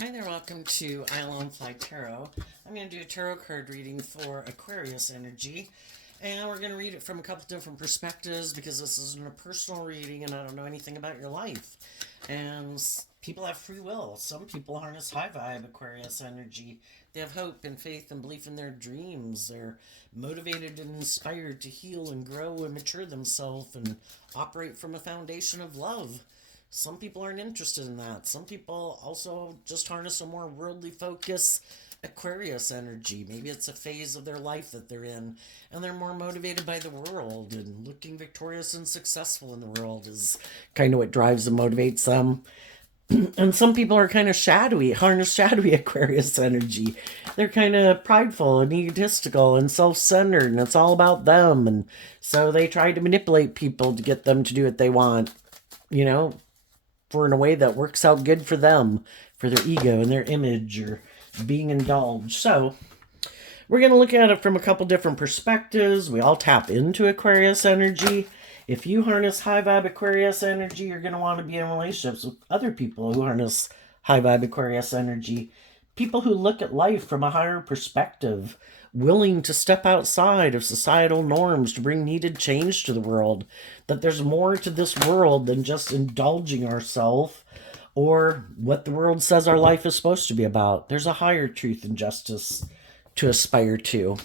Hi there, welcome to Isle on Fly Tarot. I'm going to do a tarot card reading for Aquarius energy, and we're going to read it from a couple different perspectives because this isn't a personal reading and I don't know anything about your life. And people have free will. Some people harness high vibe Aquarius energy. They have hope and faith and belief in their dreams. They're motivated and inspired to heal and grow and mature themselves and operate from a foundation of love. Some people aren't interested in that. Some people also just harness a more worldly focus, Aquarius energy. Maybe it's a phase of their life that they're in, and they're more motivated by the world, and looking victorious and successful in the world is kind of what drives and motivates them. And some people are kind of shadowy, harness shadowy Aquarius energy. They're kind of prideful and egotistical and self centered, and it's all about them. And so they try to manipulate people to get them to do what they want, you know, for in a way that works out good for them, for their ego and their image or being indulged. So we're going to look at it from a couple different perspectives. We all tap into Aquarius energy. If you harness high vibe Aquarius energy, you're going to want to be in relationships with other people who harness high vibe Aquarius energy. People who look at life from a higher perspective, willing to step outside of societal norms to bring needed change to the world. That there's more to this world than just indulging ourselves or what the world says our life is supposed to be about. There's a higher truth and justice to aspire to.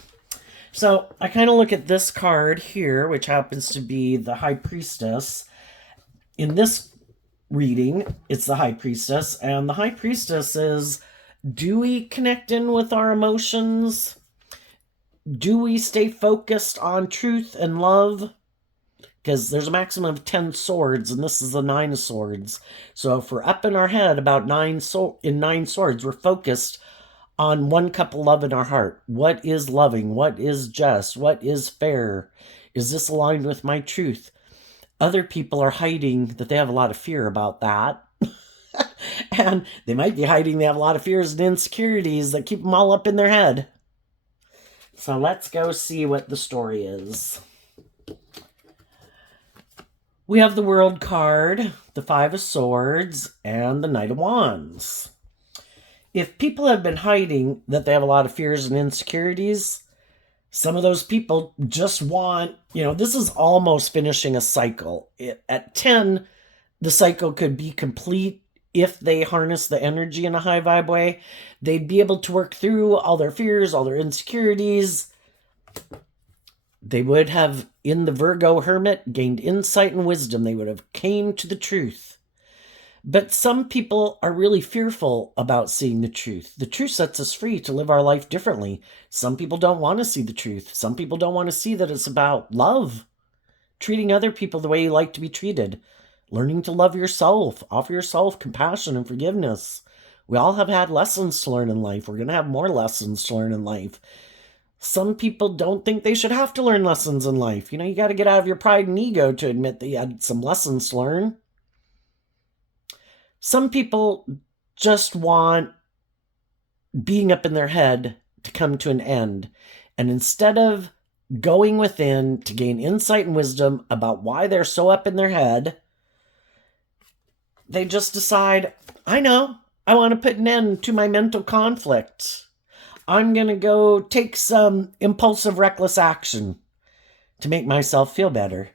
So I kind of look at this card here, which happens to be the High Priestess. In this reading, it's the High Priestess, and the High Priestess is, do we connect in with our emotions? Do we stay focused on truth and love? Because there's a maximum of 10 swords, and this is the 9 of swords. So if we're up in our head about 9 swords, we're focused on one cup of love in our heart. What is loving? What is just? What is fair? Is this aligned with my truth? Other people are hiding that they have a lot of fear about that. And they might be hiding they have a lot of fears and insecurities that keep them all up in their head. So let's go see what the story is. We have the World card, the Five of Swords, and the Knight of Wands. If people have been hiding that they have a lot of fears and insecurities, some of those people just want, this is almost finishing a cycle. At 10, the cycle could be complete if they harness the energy in a high vibe way. They'd be able to work through all their fears, all their insecurities. They would have, in the Virgo Hermit, gained insight and wisdom. They would have came to the truth. But some people are really fearful about seeing the truth. The truth sets us free to live our life differently. Some people don't want to see the truth. Some people don't want to see that it's about love, treating other people the way you like to be treated, learning to love yourself, offer yourself compassion and forgiveness. We all have had lessons to learn in life. We're going to have more lessons to learn in life. Some people don't think they should have to learn lessons in life. You got to get out of your pride and ego to admit that you had some lessons to learn. Some people just want being up in their head to come to an end. And instead of going within to gain insight and wisdom about why they're so up in their head, they just decide, I know, I want to put an end to my mental conflict. I'm going to go take some impulsive, reckless action to make myself feel better.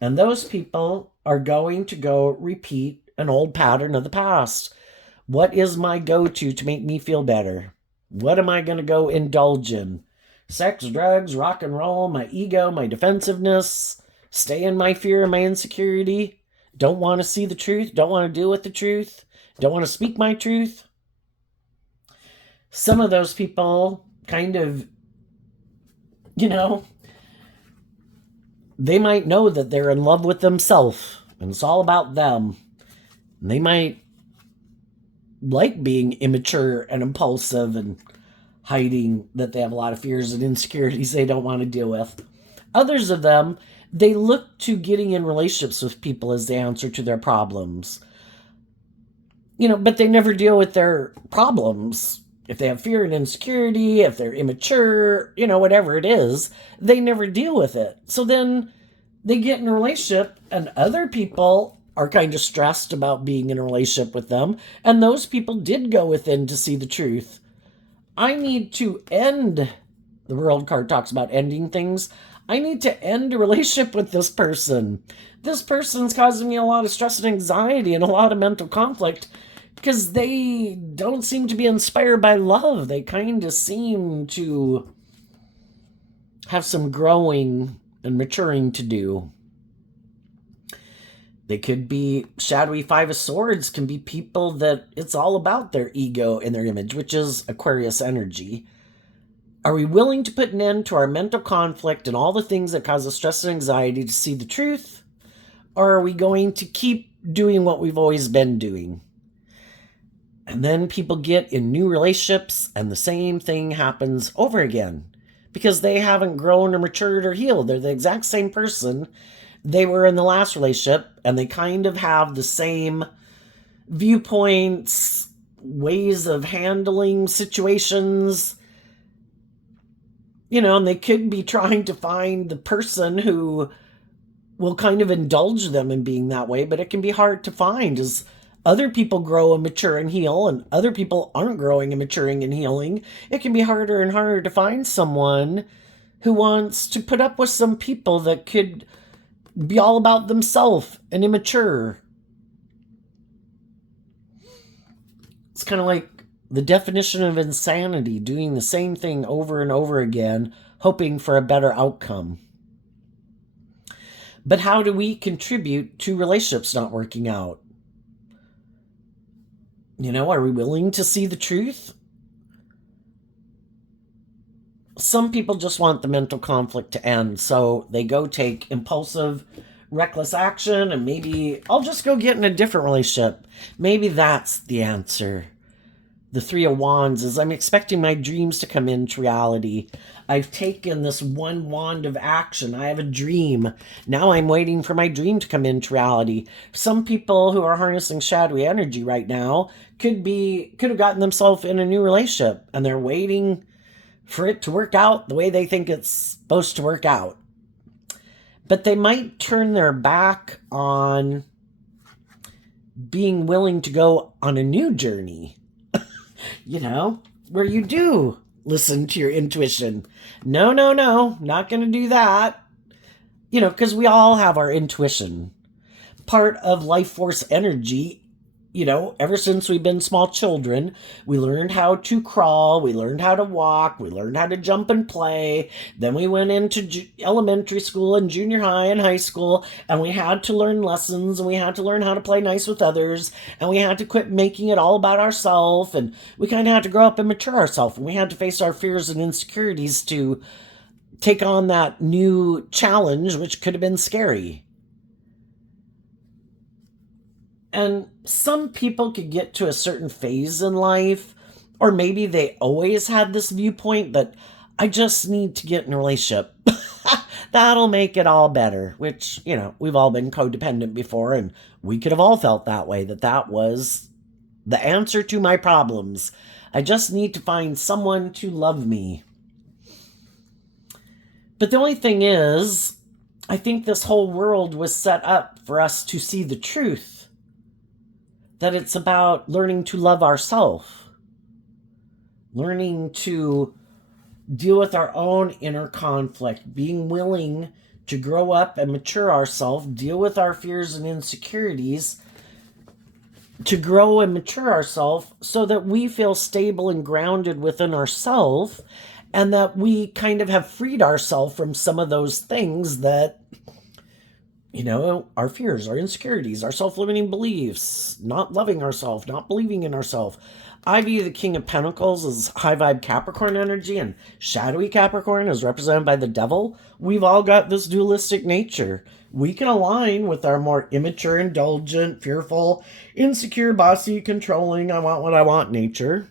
And those people are going to go repeat an old pattern of the past. What is my go-to to make me feel better? What am I going to go indulge in? Sex, drugs, rock and roll, my ego, my defensiveness, stay in my fear and my insecurity, don't want to see the truth, don't want to deal with the truth, don't want to speak my truth. Some of those people kind of, they might know that they're in love with themselves and it's all about them. And they might like being immature and impulsive and hiding that they have a lot of fears and insecurities they don't want to deal with. Others of them, they look to getting in relationships with people as the answer to their problems. But they never deal with their problems. If they have fear and insecurity, if they're immature, whatever it is, they never deal with it. So then they get in a relationship and other people are kind of stressed about being in a relationship with them. And those people did go within to see the truth. I need to end, the world card talks about ending things. I need to end a relationship with this person. This person's causing me a lot of stress and anxiety and a lot of mental conflict because they don't seem to be inspired by love. They kind of seem to have some growing and maturing to do. They could be shadowy Five of Swords, can be people that it's all about their ego and their image, which is Aquarius energy. Are we willing to put an end to our mental conflict and all the things that cause us stress and anxiety to see the truth? Or are we going to keep doing what we've always been doing? And then people get in new relationships and the same thing happens over again because they haven't grown or matured or healed. They're the exact same person they were in the last relationship, and they kind of have the same viewpoints, ways of handling situations, and they could be trying to find the person who will kind of indulge them in being that way, but it can be hard to find as other people grow and mature and heal, and other people aren't growing and maturing and healing. It can be harder and harder to find someone who wants to put up with some people that could be all about themselves and immature. It's kind of like the definition of insanity, doing the same thing over and over again, hoping for a better outcome. But how do we contribute to relationships not working out? Are we willing to see the truth? Some people just want the mental conflict to end, so they go take impulsive, reckless action, and maybe I'll just go get in a different relationship. Maybe that's the answer. The Three of Wands is I'm expecting my dreams to come into reality. I've taken this one wand of action. I have a dream. Now I'm waiting for my dream to come into reality. Some people who are harnessing shadowy energy right now could have gotten themselves in a new relationship, and they're waiting for it to work out the way they think it's supposed to work out. But they might turn their back on being willing to go on a new journey, where you do listen to your intuition. No, not going to do that. Because we all have our intuition. Part of life force energy, ever since we've been small children, we learned how to crawl, we learned how to walk, we learned how to jump and play. Then we went into elementary school and junior high and high school, and we had to learn lessons, and we had to learn how to play nice with others, and we had to quit making it all about ourselves, and we kind of had to grow up and mature ourselves, and we had to face our fears and insecurities to take on that new challenge, which could have been scary. And some people could get to a certain phase in life, or maybe they always had this viewpoint that I just need to get in a relationship. That'll make it all better, which, we've all been codependent before, and we could have all felt that way, that was the answer to my problems. I just need to find someone to love me. But the only thing is, I think this whole world was set up for us to see the truth. That it's about learning to love ourselves, learning to deal with our own inner conflict, being willing to grow up and mature ourselves, deal with our fears and insecurities, to grow and mature ourselves so that we feel stable and grounded within ourselves, and that we kind of have freed ourselves from some of those things that our fears, our insecurities, our self-limiting beliefs, not loving ourselves, not believing in ourselves. I view the King of Pentacles as high vibe Capricorn energy, and shadowy Capricorn is represented by the devil. We've all got this dualistic nature. We can align with our more immature, indulgent, fearful, insecure, bossy, controlling, I want what I want nature.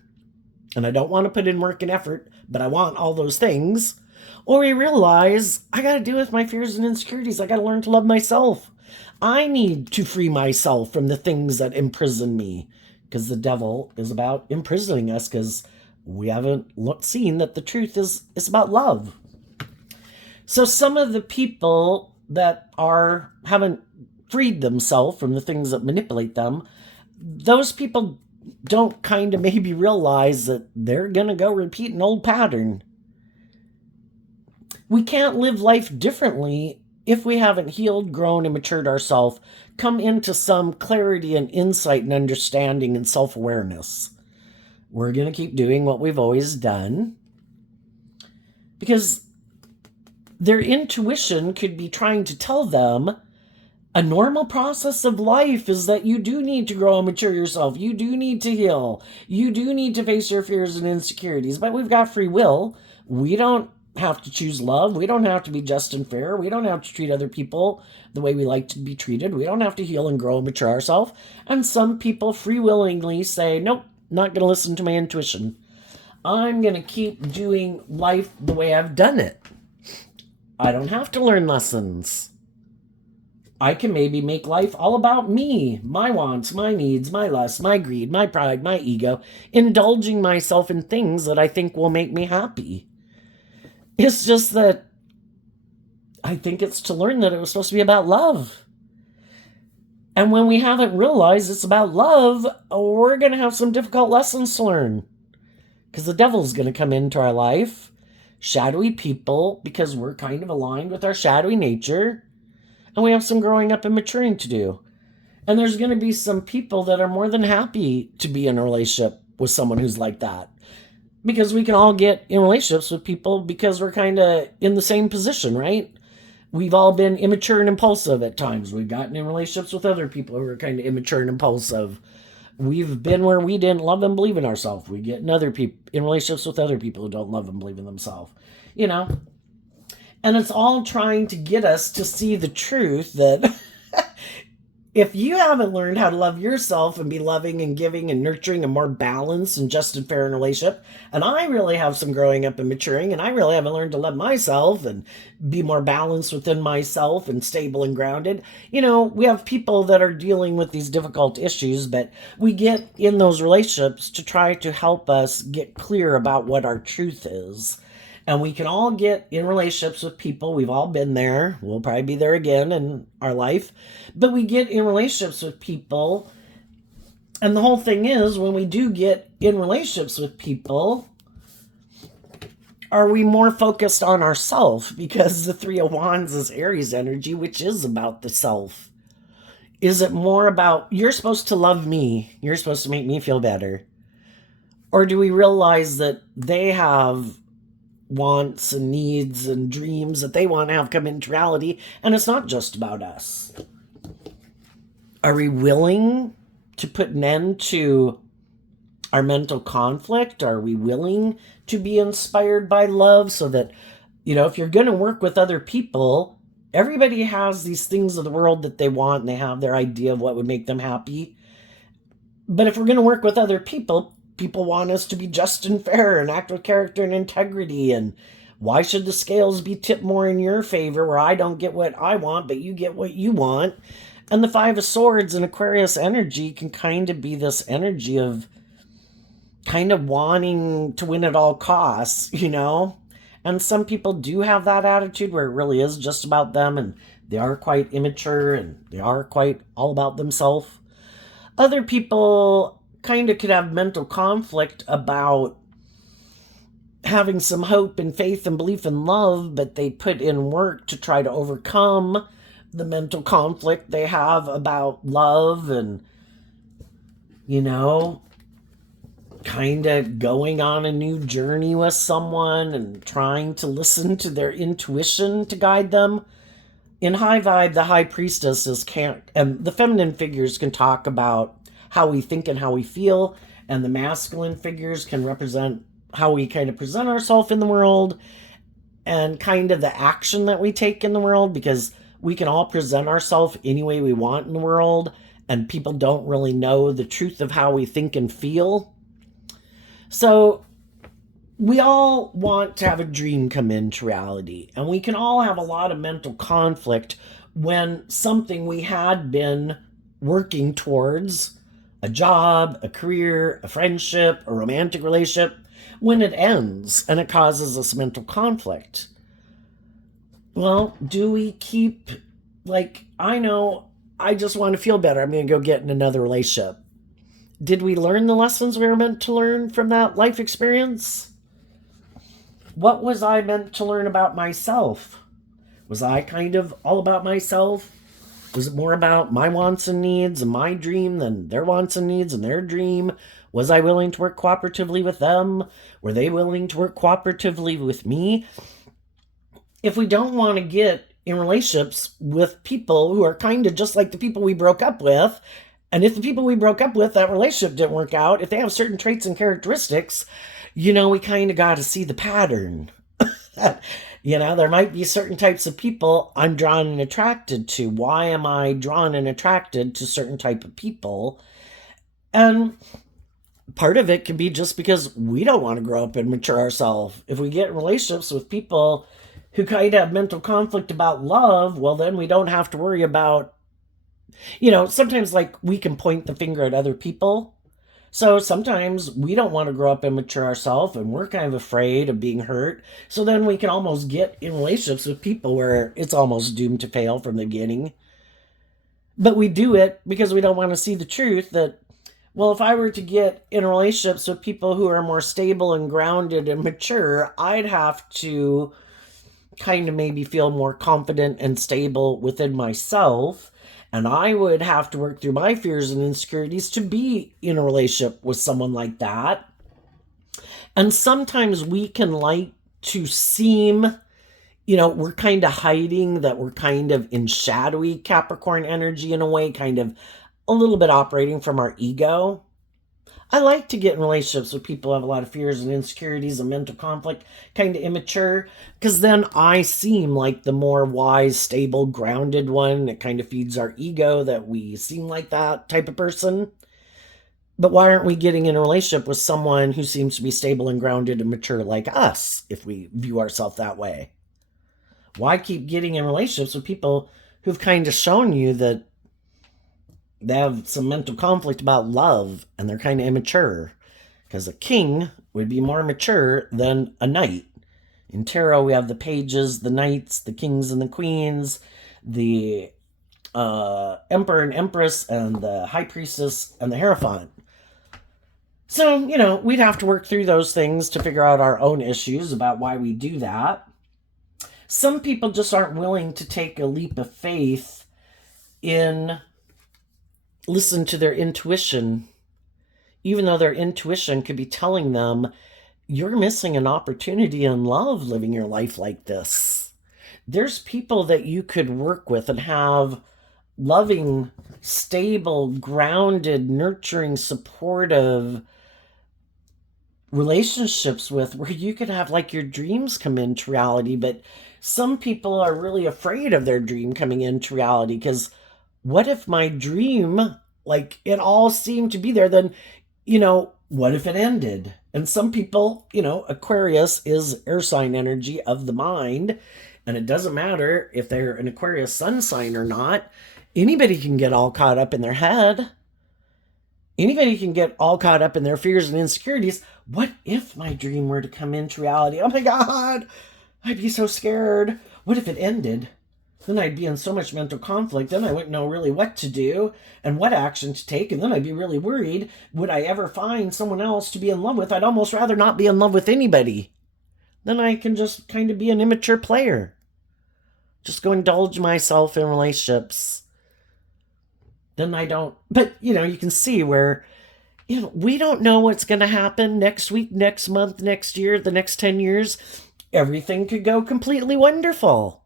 And I don't want to put in work and effort, but I want all those things. Or we realize, I got to deal with my fears and insecurities. I got to learn to love myself. I need to free myself from the things that imprison me. Because the devil is about imprisoning us, because we haven't seen that the truth is about love. So some of the people that haven't freed themselves from the things that manipulate them, those people don't kind of maybe realize that they're going to go repeat an old pattern. We can't live life differently if we haven't healed, grown, and matured ourselves, come into some clarity and insight and understanding and self-awareness. We're going to keep doing what we've always done because their intuition could be trying to tell them a normal process of life is that you do need to grow and mature yourself. You do need to heal. You do need to face your fears and insecurities. But we've got free will. We don't have to choose love. We don't have to be just and fair. We don't have to treat other people the way we like to be treated. We don't have to heal and grow and mature ourselves. And some people free willingly say, nope, not going to listen to my intuition. I'm going to keep doing life the way I've done it. I don't have to learn lessons. I can maybe make life all about me, my wants, my needs, my lusts, my greed, my pride, my ego, indulging myself in things that I think will make me happy. It's just that I think it's to learn that it was supposed to be about love. And when we haven't realized it's about love, we're going to have some difficult lessons to learn. Because the devil's going to come into our life, shadowy people, because we're kind of aligned with our shadowy nature. And we have some growing up and maturing to do. And there's going to be some people that are more than happy to be in a relationship with someone who's like that. Because we can all get in relationships with people because we're kind of in the same position, right? We've all been immature and impulsive at times. We've gotten in relationships with other people who are kind of immature and impulsive. We've been where we didn't love and believe in ourselves. We get in relationships with other people who don't love and believe in themselves. You know? And it's all trying to get us to see the truth that if you haven't learned how to love yourself and be loving and giving and nurturing and more balanced and just and fair in a relationship, and I really have some growing up and maturing, and I really haven't learned to love myself and be more balanced within myself and stable and grounded. You know, we have people that are dealing with these difficult issues, but we get in those relationships to try to help us get clear about what our truth is. And we can all get in relationships with people. We've all been there. We'll probably be there again in our life. But we get in relationships with people. And the whole thing is, when we do get in relationships with people, are we more focused on ourself? Because the Three of Wands is Aries energy, which is about the self. Is it more about, you're supposed to love me. You're supposed to make me feel better. Or do we realize that they have wants and needs and dreams that they want to have come into reality, and it's not just about us? Are we willing to put an end to our mental conflict? Are we willing to be inspired by love so that, you know, if you're going to work with other people, everybody has these things of the world that they want and they have their idea of what would make them happy. But if we're going to work with other people, people want us to be just and fair and act with character and integrity. And why should the scales be tipped more in your favor where I don't get what I want, but you get what you want? And the Five of Swords and Aquarius energy can kind of be this energy of kind of wanting to win at all costs, you know? And some people do have that attitude where it really is just about them and they are quite immature and they are quite all about themselves. Other people kind of could have mental conflict about having some hope and faith and belief in love, but they put in work to try to overcome the mental conflict they have about love and, you know, kind of going on a new journey with someone and trying to listen to their intuition to guide them. In High Vibe, the High Priestesses can't, and the feminine figures can talk about how we think and how we feel, and the masculine figures can represent how we kind of present ourselves in the world and kind of the action that we take in the world, because we can all present ourselves any way we want in the world, and people don't really know the truth of how we think and feel. So we all want to have a dream come into reality, and we can all have a lot of mental conflict when something we had been working towards, a job, a career, a friendship, a romantic relationship, when it ends and it causes us mental conflict. Well, do we keep, like, I know I just want to feel better. I'm going to go get in another relationship. Did we learn the lessons we were meant to learn from that life experience? What was I meant to learn about myself? Was I kind of all about myself? Was it more about my wants and needs and my dream than their wants and needs and their dream? Was I willing to work cooperatively with them? Were they willing to work cooperatively with me? If we don't want to get in relationships with people who are kind of just like the people we broke up with, and if the people we broke up with, that relationship didn't work out, if they have certain traits and characteristics, we kind of got to see the pattern. There might be certain types of people I'm drawn and attracted to. Why am I drawn and attracted to certain type of people? And part of it can be just because we don't want to grow up and mature ourselves. If we get in relationships with people who kind of have mental conflict about love, well, then we don't have to worry about, sometimes like we can point the finger at other people. So sometimes we don't want to grow up and mature ourselves, and we're kind of afraid of being hurt. So then we can almost get in relationships with people where it's almost doomed to fail from the beginning. But we do it because we don't want to see the truth that, well, if I were to get in relationships with people who are more stable and grounded and mature, I'd have to kind of maybe feel more confident and stable within myself. And I would have to work through my fears and insecurities to be in a relationship with someone like that. And sometimes we can like to seem, we're kind of hiding that we're kind of in shadowy Capricorn energy in a way, kind of a little bit operating from our ego. I like to get in relationships with people who have a lot of fears and insecurities and mental conflict, kind of immature, because then I seem like the more wise, stable, grounded one. It kind of feeds our ego that we seem like that type of person. But why aren't we getting in a relationship with someone who seems to be stable and grounded and mature like us, if we view ourselves that way? Why keep getting in relationships with people who've kind of shown you that they have some mental conflict about love and they're kind of immature? Because a king would be more mature than a knight. In tarot, we have the pages, the knights, the kings and the queens, the emperor and empress, and the high priestess and the hierophant. So, we'd have to work through those things to figure out our own issues about why we do that. Some people just aren't willing to take a leap of faith in listen to their intuition, even though their intuition could be telling them, you're missing an opportunity in love living your life like this. There's people that you could work with and have loving, stable, grounded, nurturing, supportive relationships with, where you could have like your dreams come into reality. But some people are really afraid of their dream coming into reality, because what if my dream, like it all seemed to be there, then, what if it ended? And some people, Aquarius is air sign energy of the mind. And it doesn't matter if they're an Aquarius sun sign or not. Anybody can get all caught up in their head. Anybody can get all caught up in their fears and insecurities. What if my dream were to come into reality? Oh my God, I'd be so scared. What if it ended? Then I'd be in so much mental conflict. Then I wouldn't know really what to do and what action to take. And then I'd be really worried. Would I ever find someone else to be in love with? I'd almost rather not be in love with anybody. Then I can just kind of be an immature player. Just go indulge myself in relationships. Then I don't. But, you can see where, we don't know what's going to happen next week, next month, next year, the next 10 years. Everything could go completely wonderful.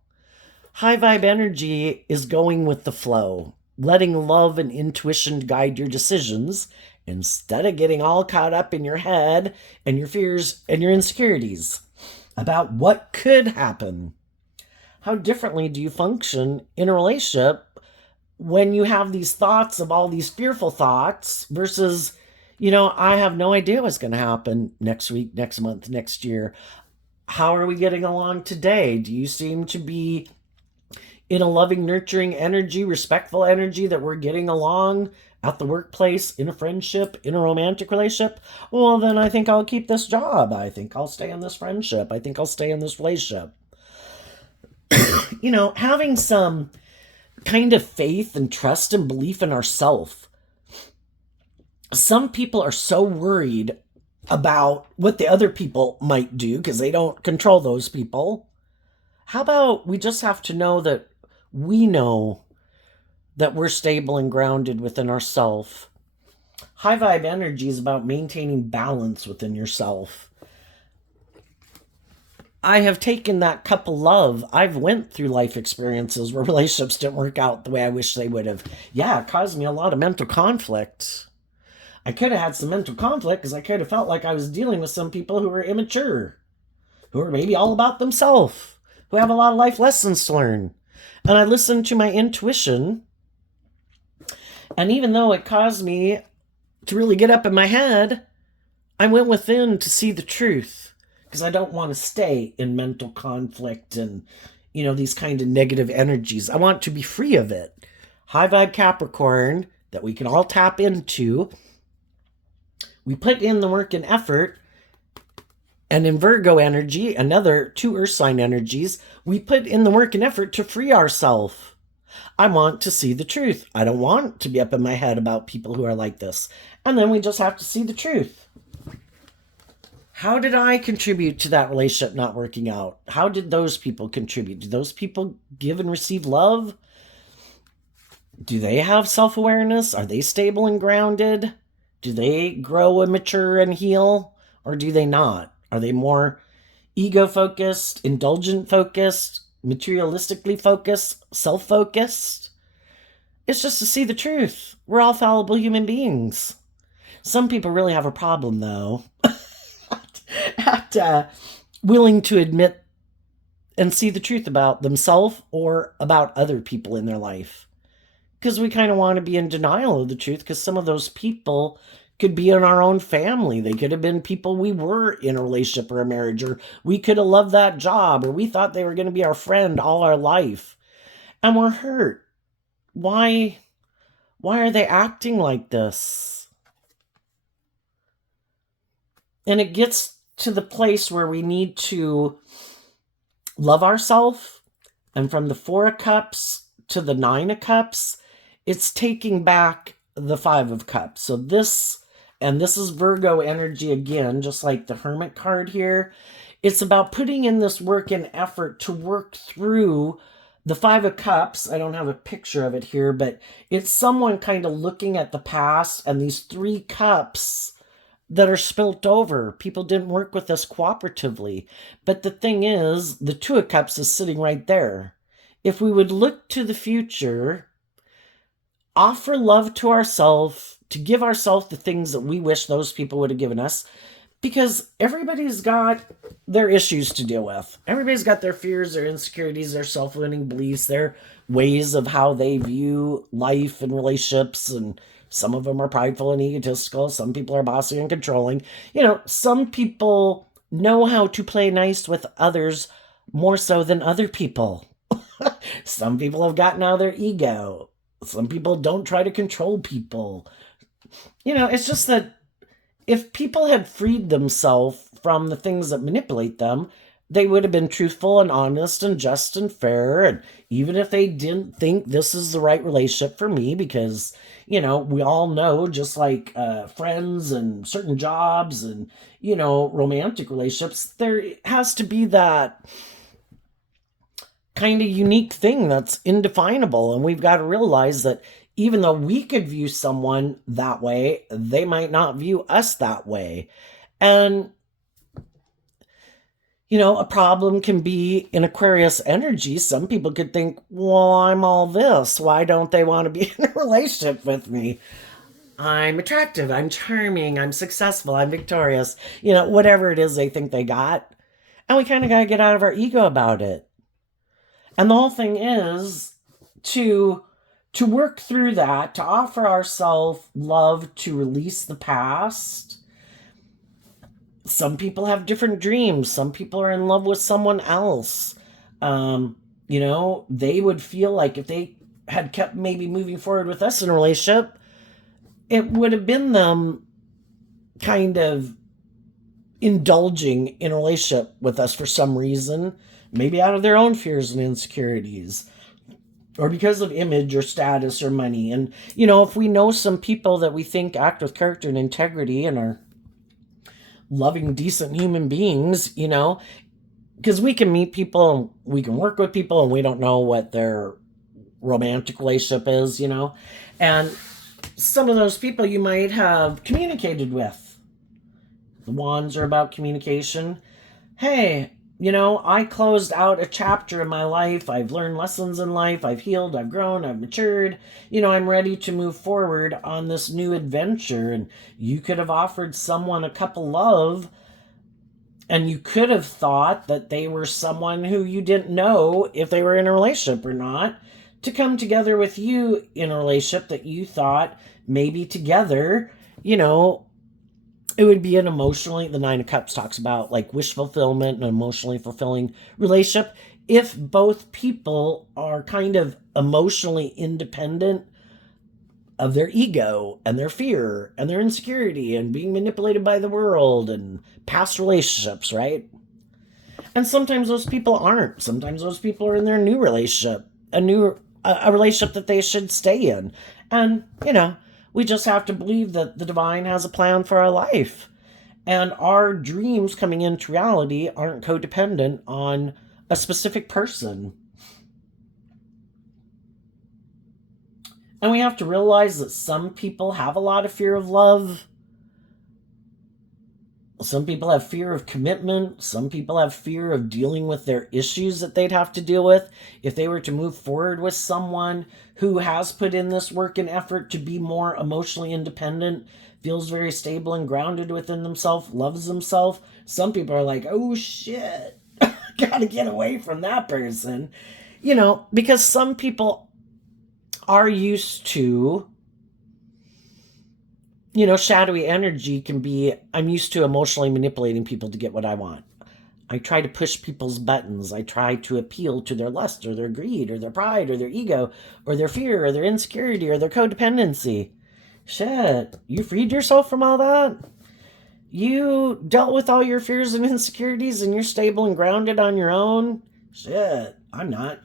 High vibe energy is going with the flow, letting love and intuition guide your decisions instead of getting all caught up in your head and your fears and your insecurities about what could happen. How differently do you function in a relationship when you have these thoughts of all these fearful thoughts versus, I have no idea what's going to happen next week, next month, next year. How are we getting along today? Do you seem to be in a loving, nurturing energy, respectful energy, that we're getting along at the workplace, in a friendship, in a romantic relationship? Well, then I think I'll keep this job. I think I'll stay in this friendship. I think I'll stay in this relationship. Having some kind of faith and trust and belief in ourselves. Some people are so worried about what the other people might do because they don't control those people. How about we just have to know that we know that we're stable and grounded within ourselves. High vibe energy is about maintaining balance within yourself. I have taken that cup of love. I've went through life experiences where relationships didn't work out the way I wish they would have. Yeah, it caused me a lot of mental conflict. I could have had some mental conflict because I could have felt like I was dealing with some people who were immature, who are maybe all about themselves, who have a lot of life lessons to learn. And I listened to my intuition. And even though it caused me to really get up in my head, I went within to see the truth because I don't want to stay in mental conflict and, these kind of negative energies. I want to be free of it. High vibe Capricorn that we can all tap into. We put in the work and effort. And in Virgo energy, another 2 earth sign energies, we put in the work and effort to free ourselves. I want to see the truth. I don't want to be up in my head about people who are like this. And then we just have to see the truth. How did I contribute to that relationship not working out? How did those people contribute? Do those people give and receive love? Do they have self-awareness? Are they stable and grounded? Do they grow and mature and heal? Or do they not? Are they more ego-focused, indulgent-focused, materialistically focused, self-focused? It's just to see the truth. We're all fallible human beings. Some people really have a problem, though, at willing to admit and see the truth about themselves or about other people in their life. Because we kind of want to be in denial of the truth because some of those people could be in our own family. They could have been people we were in a relationship or a marriage, or we could have loved that job, or we thought they were going to be our friend all our life. And we're hurt. Why are they acting like this? And it gets to the place where we need to love ourselves. And from the 4 of Cups to the 9 of Cups, it's taking back the 5 of Cups. So this is Virgo energy again, just like the Hermit card here. It's about putting in this work and effort to work through the 5 of Cups. I don't have a picture of it here, but it's someone kind of looking at the past and these 3 cups that are spilt over. People didn't work with us cooperatively. But the thing is, the 2 of Cups is sitting right there. If we would look to the future, offer love to ourselves, to give ourselves the things that we wish those people would have given us, because everybody's got their issues to deal with. Everybody's got their fears, their insecurities, their self-limiting beliefs, their ways of how they view life and relationships, and some of them are prideful and egotistical. Some people are bossy and controlling. Some people know how to play nice with others more so than other people. Some people have gotten out of their ego. Some people don't try to control people. It's just that if people had freed themselves from the things that manipulate them, they would have been truthful and honest and just and fair. And even if they didn't think this is the right relationship for me, because, we all know, just like friends and certain jobs and, romantic relationships, there has to be that kind of unique thing that's indefinable. And we've got to realize that even though we could view someone that way, they might not view us that way. And, a problem can be in Aquarius energy. Some people could think, well, I'm all this. Why don't they want to be in a relationship with me? I'm attractive, I'm charming, I'm successful, I'm victorious. Whatever it is they think they got. And we kind of got to get out of our ego about it. And the whole thing is to work through that, to offer ourselves love, to release the past. Some people have different dreams. Some people are in love with someone else. They would feel like if they had kept maybe moving forward with us in a relationship, it would have been them kind of indulging in a relationship with us for some reason, maybe out of their own fears and insecurities. or because of image or status or money. And, you know, if we know some people that we think act with character and integrity and are loving, decent human beings, you know, because we can meet people, we can work with people, and we don't know what their romantic relationship is, you know. And some of those people you might have communicated with. The wands are about communication. Hey, you know, I closed out a chapter in my life. I've learned lessons in life. I've healed. I've grown. I've matured. You know, I'm ready to move forward on this new adventure. And you could have offered someone a cup of love, and you could have thought that they were someone who you didn't know if they were in a relationship or not, to come together with you in a relationship that you thought maybe together, you know, it would be an emotionally, the Nine of Cups talks about like wish fulfillment and emotionally fulfilling relationship. If both people are kind of emotionally independent of their ego and their fear and their insecurity and being manipulated by the world and past relationships, right? And sometimes those people aren't. Sometimes those people are in their new relationship, a relationship that they should stay in. And, you know, we just have to believe that the divine has a plan for our life. And our dreams coming into reality aren't codependent on a specific person. And we have to realize that some people have a lot of fear of love. Some people have fear of commitment. Some people have fear of dealing with their issues that they'd have to deal with if they were to move forward with someone who has put in this work and effort to be more emotionally independent, feels very stable and grounded within themselves, loves themselves. Some people are like, oh shit, gotta get away from that person. You know, because some people are used to, you know, shadowy energy can be, I'm used to emotionally manipulating people to get what I want. I try to push people's buttons. I try to appeal to their lust or their greed or their pride or their ego or their fear or their insecurity or their codependency. Shit, you freed yourself from all that? You dealt with all your fears and insecurities and you're stable and grounded on your own? Shit, I'm not.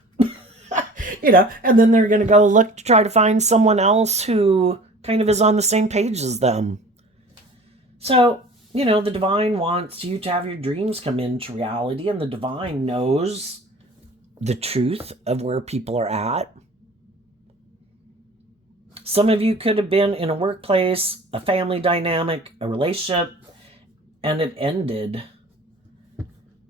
You know, and then they're going to go look to try to find someone else who kind of is on the same page as them. So, you know, the divine wants you to have your dreams come into reality, and the divine knows the truth of where people are at. Some of you could have been in a workplace, a family dynamic, a relationship, and it ended.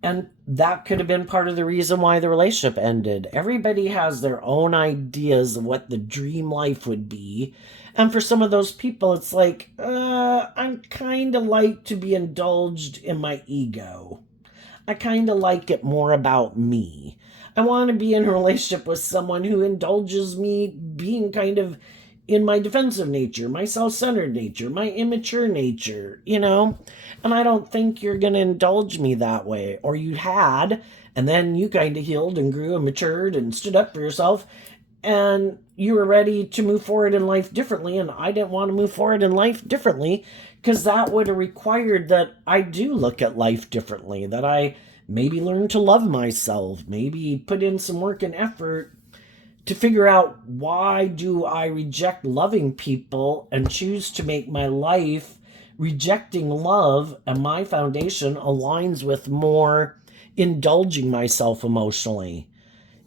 And that could have been part of the reason why the relationship ended. Everybody has their own ideas of what the dream life would be. And for some of those people, it's like, I'm kind of like to be indulged in my ego. I kind of like it more about me. I want to be in a relationship with someone who indulges me being kind of in my defensive nature, my self-centered nature, my immature nature, you know? And I don't think you're going to indulge me that way. Or you had, and then you kind of healed and grew and matured and stood up for yourself, and you were ready to move forward in life differently, and I didn't want to move forward in life differently, because that would have required that I do look at life differently, that I maybe learn to love myself, maybe put in some work and effort to figure out, why do I reject loving people and choose to make my life rejecting love, and my foundation aligns with more indulging myself emotionally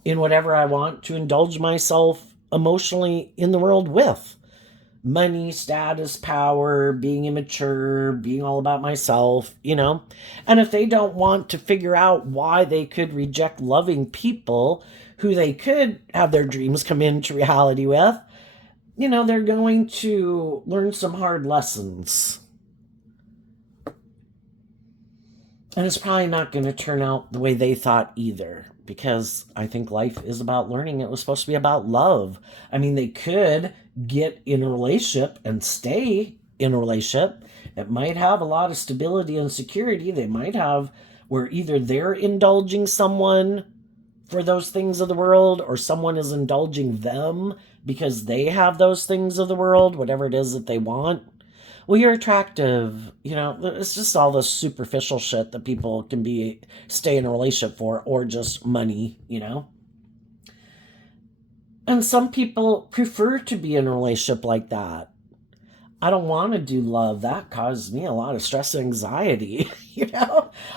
in whatever I want to indulge myself emotionally in the world with. Money, status, power, being immature, being all about myself, you know? And if they don't want to figure out why they could reject loving people who they could have their dreams come into reality with, you know, they're going to learn some hard lessons. And it's probably not going to turn out the way they thought either, because I think life is about learning. It was supposed to be about love. I mean, they could get in a relationship and stay in a relationship. It might have a lot of stability and security. They might have where either they're indulging someone for those things of the world, or someone is indulging them because they have those things of the world, whatever it is that they want. Well, you're attractive, you know, it's just all this superficial shit that people can stay in a relationship for, or just money, you know. And some people prefer to be in a relationship like that. I don't want to do love. That causes me a lot of stress and anxiety.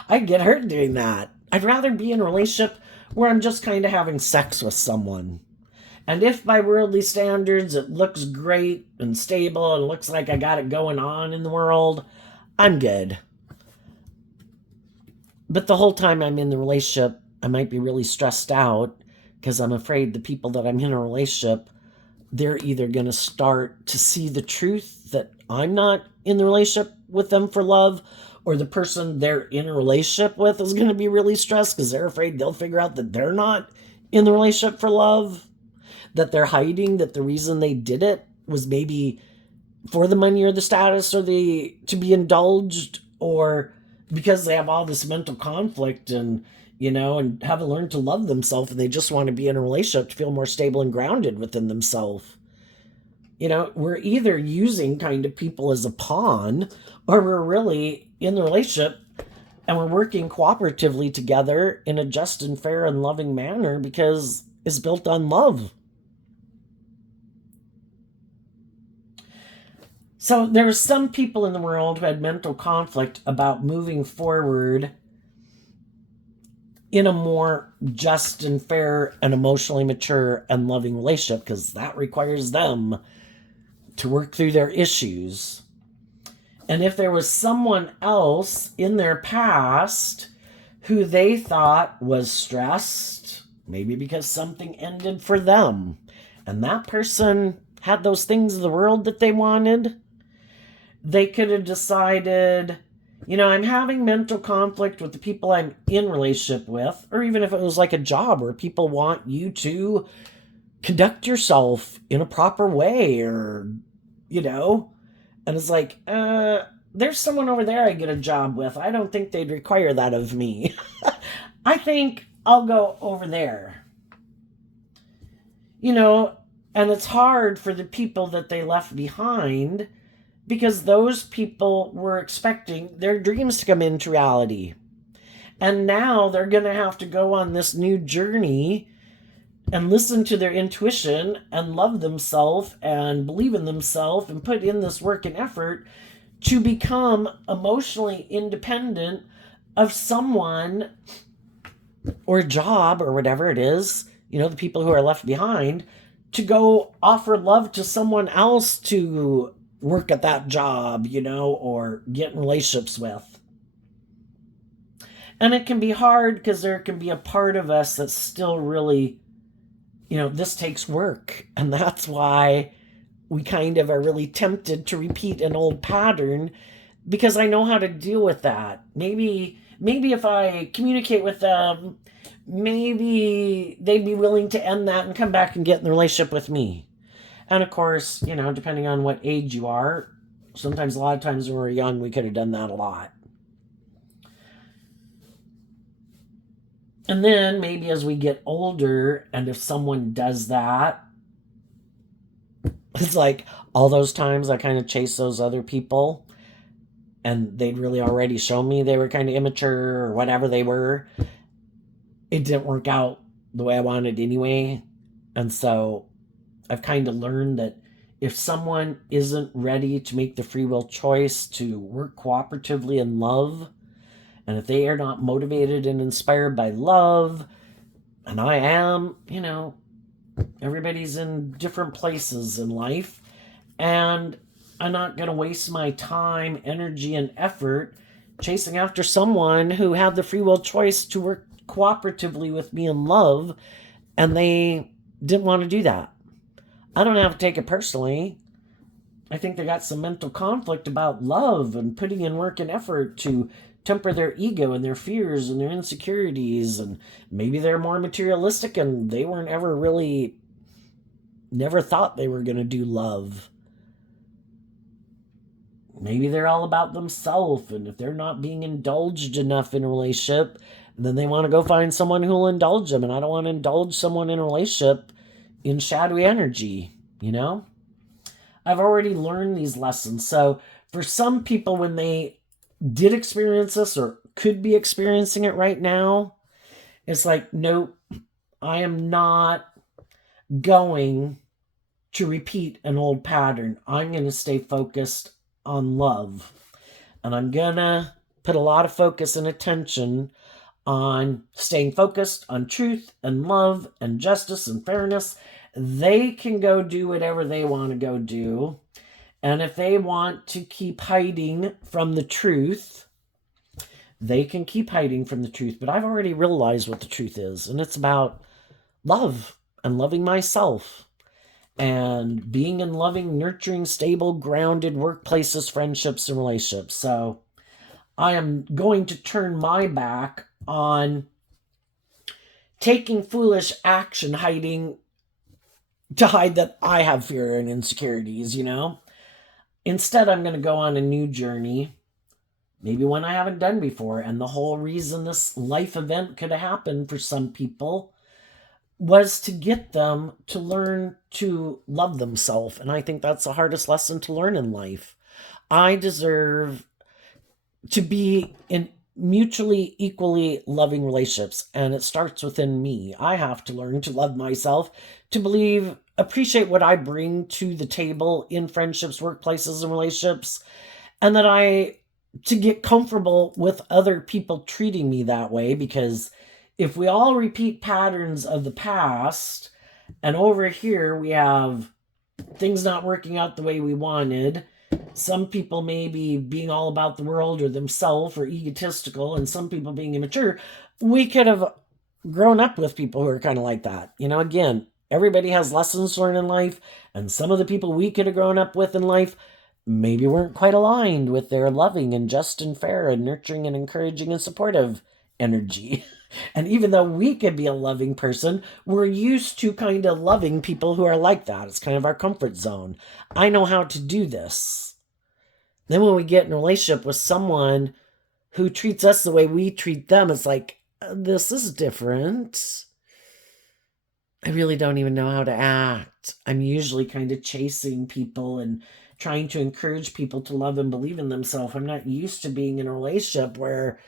I get hurt doing that. I'd rather be in a relationship where I'm just kind of having sex with someone. And if by worldly standards it looks great and stable and looks like I got it going on in the world, I'm good. But the whole time I'm in the relationship, I might be really stressed out because I'm afraid the people that I'm in a relationship, they're either going to start to see the truth that I'm not in the relationship with them for love, or the person they're in a relationship with is going to be really stressed because they're afraid they'll figure out that they're not in the relationship for love, that they're hiding, that the reason they did it was maybe for the money or the status or the to be indulged, or because they have all this mental conflict and haven't learned to love themselves, and they just want to be in a relationship to feel more stable and grounded within themselves. We're either using kind of people as a pawn, or we're really in the relationship and we're working cooperatively together in a just and fair and loving manner because it's built on love. So there are some people in the world who had mental conflict about moving forward in a more just and fair and emotionally mature and loving relationship, because that requires them to work through their issues. And if there was someone else in their past who they thought was stressed, maybe because something ended for them, and that person had those things of the world that they wanted, they could have decided, I'm having mental conflict with the people I'm in relationship with, or even if it was like a job where people want you to conduct yourself in a proper way, or, and it's like, there's someone over there I get a job with. I don't think they'd require that of me. I think I'll go over there. And it's hard for the people that they left behind, because those people were expecting their dreams to come into reality. And now they're going to have to go on this new journey and listen to their intuition and love themselves and believe in themselves and put in this work and effort to become emotionally independent of someone or job or whatever it is, the people who are left behind, to go offer love to someone else to work at that job, or get in relationships with. And it can be hard because there can be a part of us that's still really, this takes work. And that's why we kind of are really tempted to repeat an old pattern, because I know how to deal with that. Maybe if I communicate with them, maybe they'd be willing to end that and come back and get in the relationship with me. And of course, depending on what age you are, sometimes a lot of times when we're young, we could have done that a lot. And then maybe as we get older, and if someone does that, it's like all those times I kind of chased those other people and they'd really already shown me they were kind of immature or whatever they were. It didn't work out the way I wanted anyway. And so I've kind of learned that if someone isn't ready to make the free will choice to work cooperatively in love, and if they are not motivated and inspired by love, and I am, everybody's in different places in life, and I'm not going to waste my time, energy, and effort chasing after someone who had the free will choice to work cooperatively with me in love, and they didn't want to do that. I don't have to take it personally. I think they got some mental conflict about love and putting in work and effort to temper their ego and their fears and their insecurities, and maybe they're more materialistic and they weren't ever really, never thought they were going to do love. Maybe they're all about themselves, and if they're not being indulged enough in a relationship, then they want to go find someone who will indulge them, and I don't want to indulge someone in a relationship in shadowy energy, I've already learned these lessons. So for some people, when they did experience this or could be experiencing it right now, it's like, nope, I am not going to repeat an old pattern. I'm going to stay focused on love. And I'm going to put a lot of focus and attention on staying focused on truth and love and justice and fairness. They can go do whatever they want to go do. And if they want to keep hiding from the truth, they can keep hiding from the truth. But I've already realized what the truth is. And it's about love and loving myself and being in loving, nurturing, stable, grounded workplaces, friendships, and relationships. So I am going to turn my back on taking foolish action, hiding to hide that I have fear and insecurities, Instead, I'm going to go on a new journey, maybe one I haven't done before. And the whole reason this life event could have happened for some people was to get them to learn to love themselves. And I think that's the hardest lesson to learn in life. I deserve to be in mutually equally loving relationships, and it starts within me. I have to learn to love myself, to appreciate what I bring to the table in friendships, workplaces, and relationships, and to get comfortable with other people treating me that way. Because if we all repeat patterns of the past, and over here we have things not working out the way we wanted, some people maybe being all about the world or themselves or egotistical, and some people being immature, we could have grown up with people who are kind of like that. Again, everybody has lessons to learn in life, and some of the people we could have grown up with in life maybe weren't quite aligned with their loving and just and fair and nurturing and encouraging and supportive energy. And even though we could be a loving person, we're used to kind of loving people who are like that. It's kind of our comfort zone. I know how to do this. Then when we get in a relationship with someone who treats us the way we treat them, it's like, this is different. I really don't even know how to act. I'm usually kind of chasing people and trying to encourage people to love and believe in themselves. I'm not used to being in a relationship where,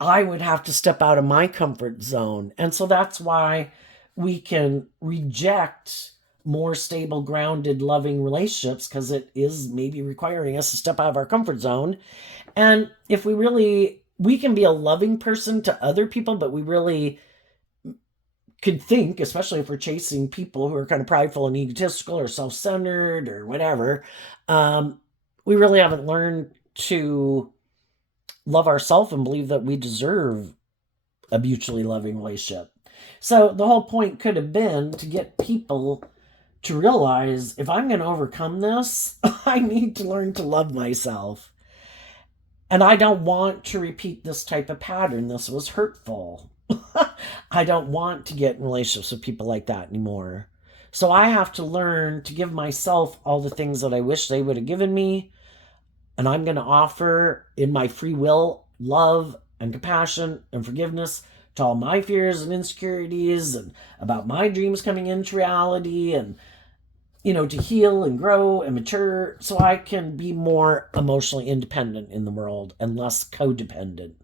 I would have to step out of my comfort zone. And so that's why we can reject more stable, grounded, loving relationships, because it is maybe requiring us to step out of our comfort zone. And if we can be a loving person to other people, but we really could think, especially if we're chasing people who are kind of prideful and egotistical or self-centered or whatever, we really haven't learned to love ourselves and believe that we deserve a mutually loving relationship. So the whole point could have been to get people to realize, if I'm going to overcome this, I need to learn to love myself. And I don't want to repeat this type of pattern. This was hurtful. I don't want to get in relationships with people like that anymore. So I have to learn to give myself all the things that I wish they would have given me. And I'm going to offer in my free will love and compassion and forgiveness to all my fears and insecurities and about my dreams coming into reality, and, to heal and grow and mature so I can be more emotionally independent in the world and less codependent.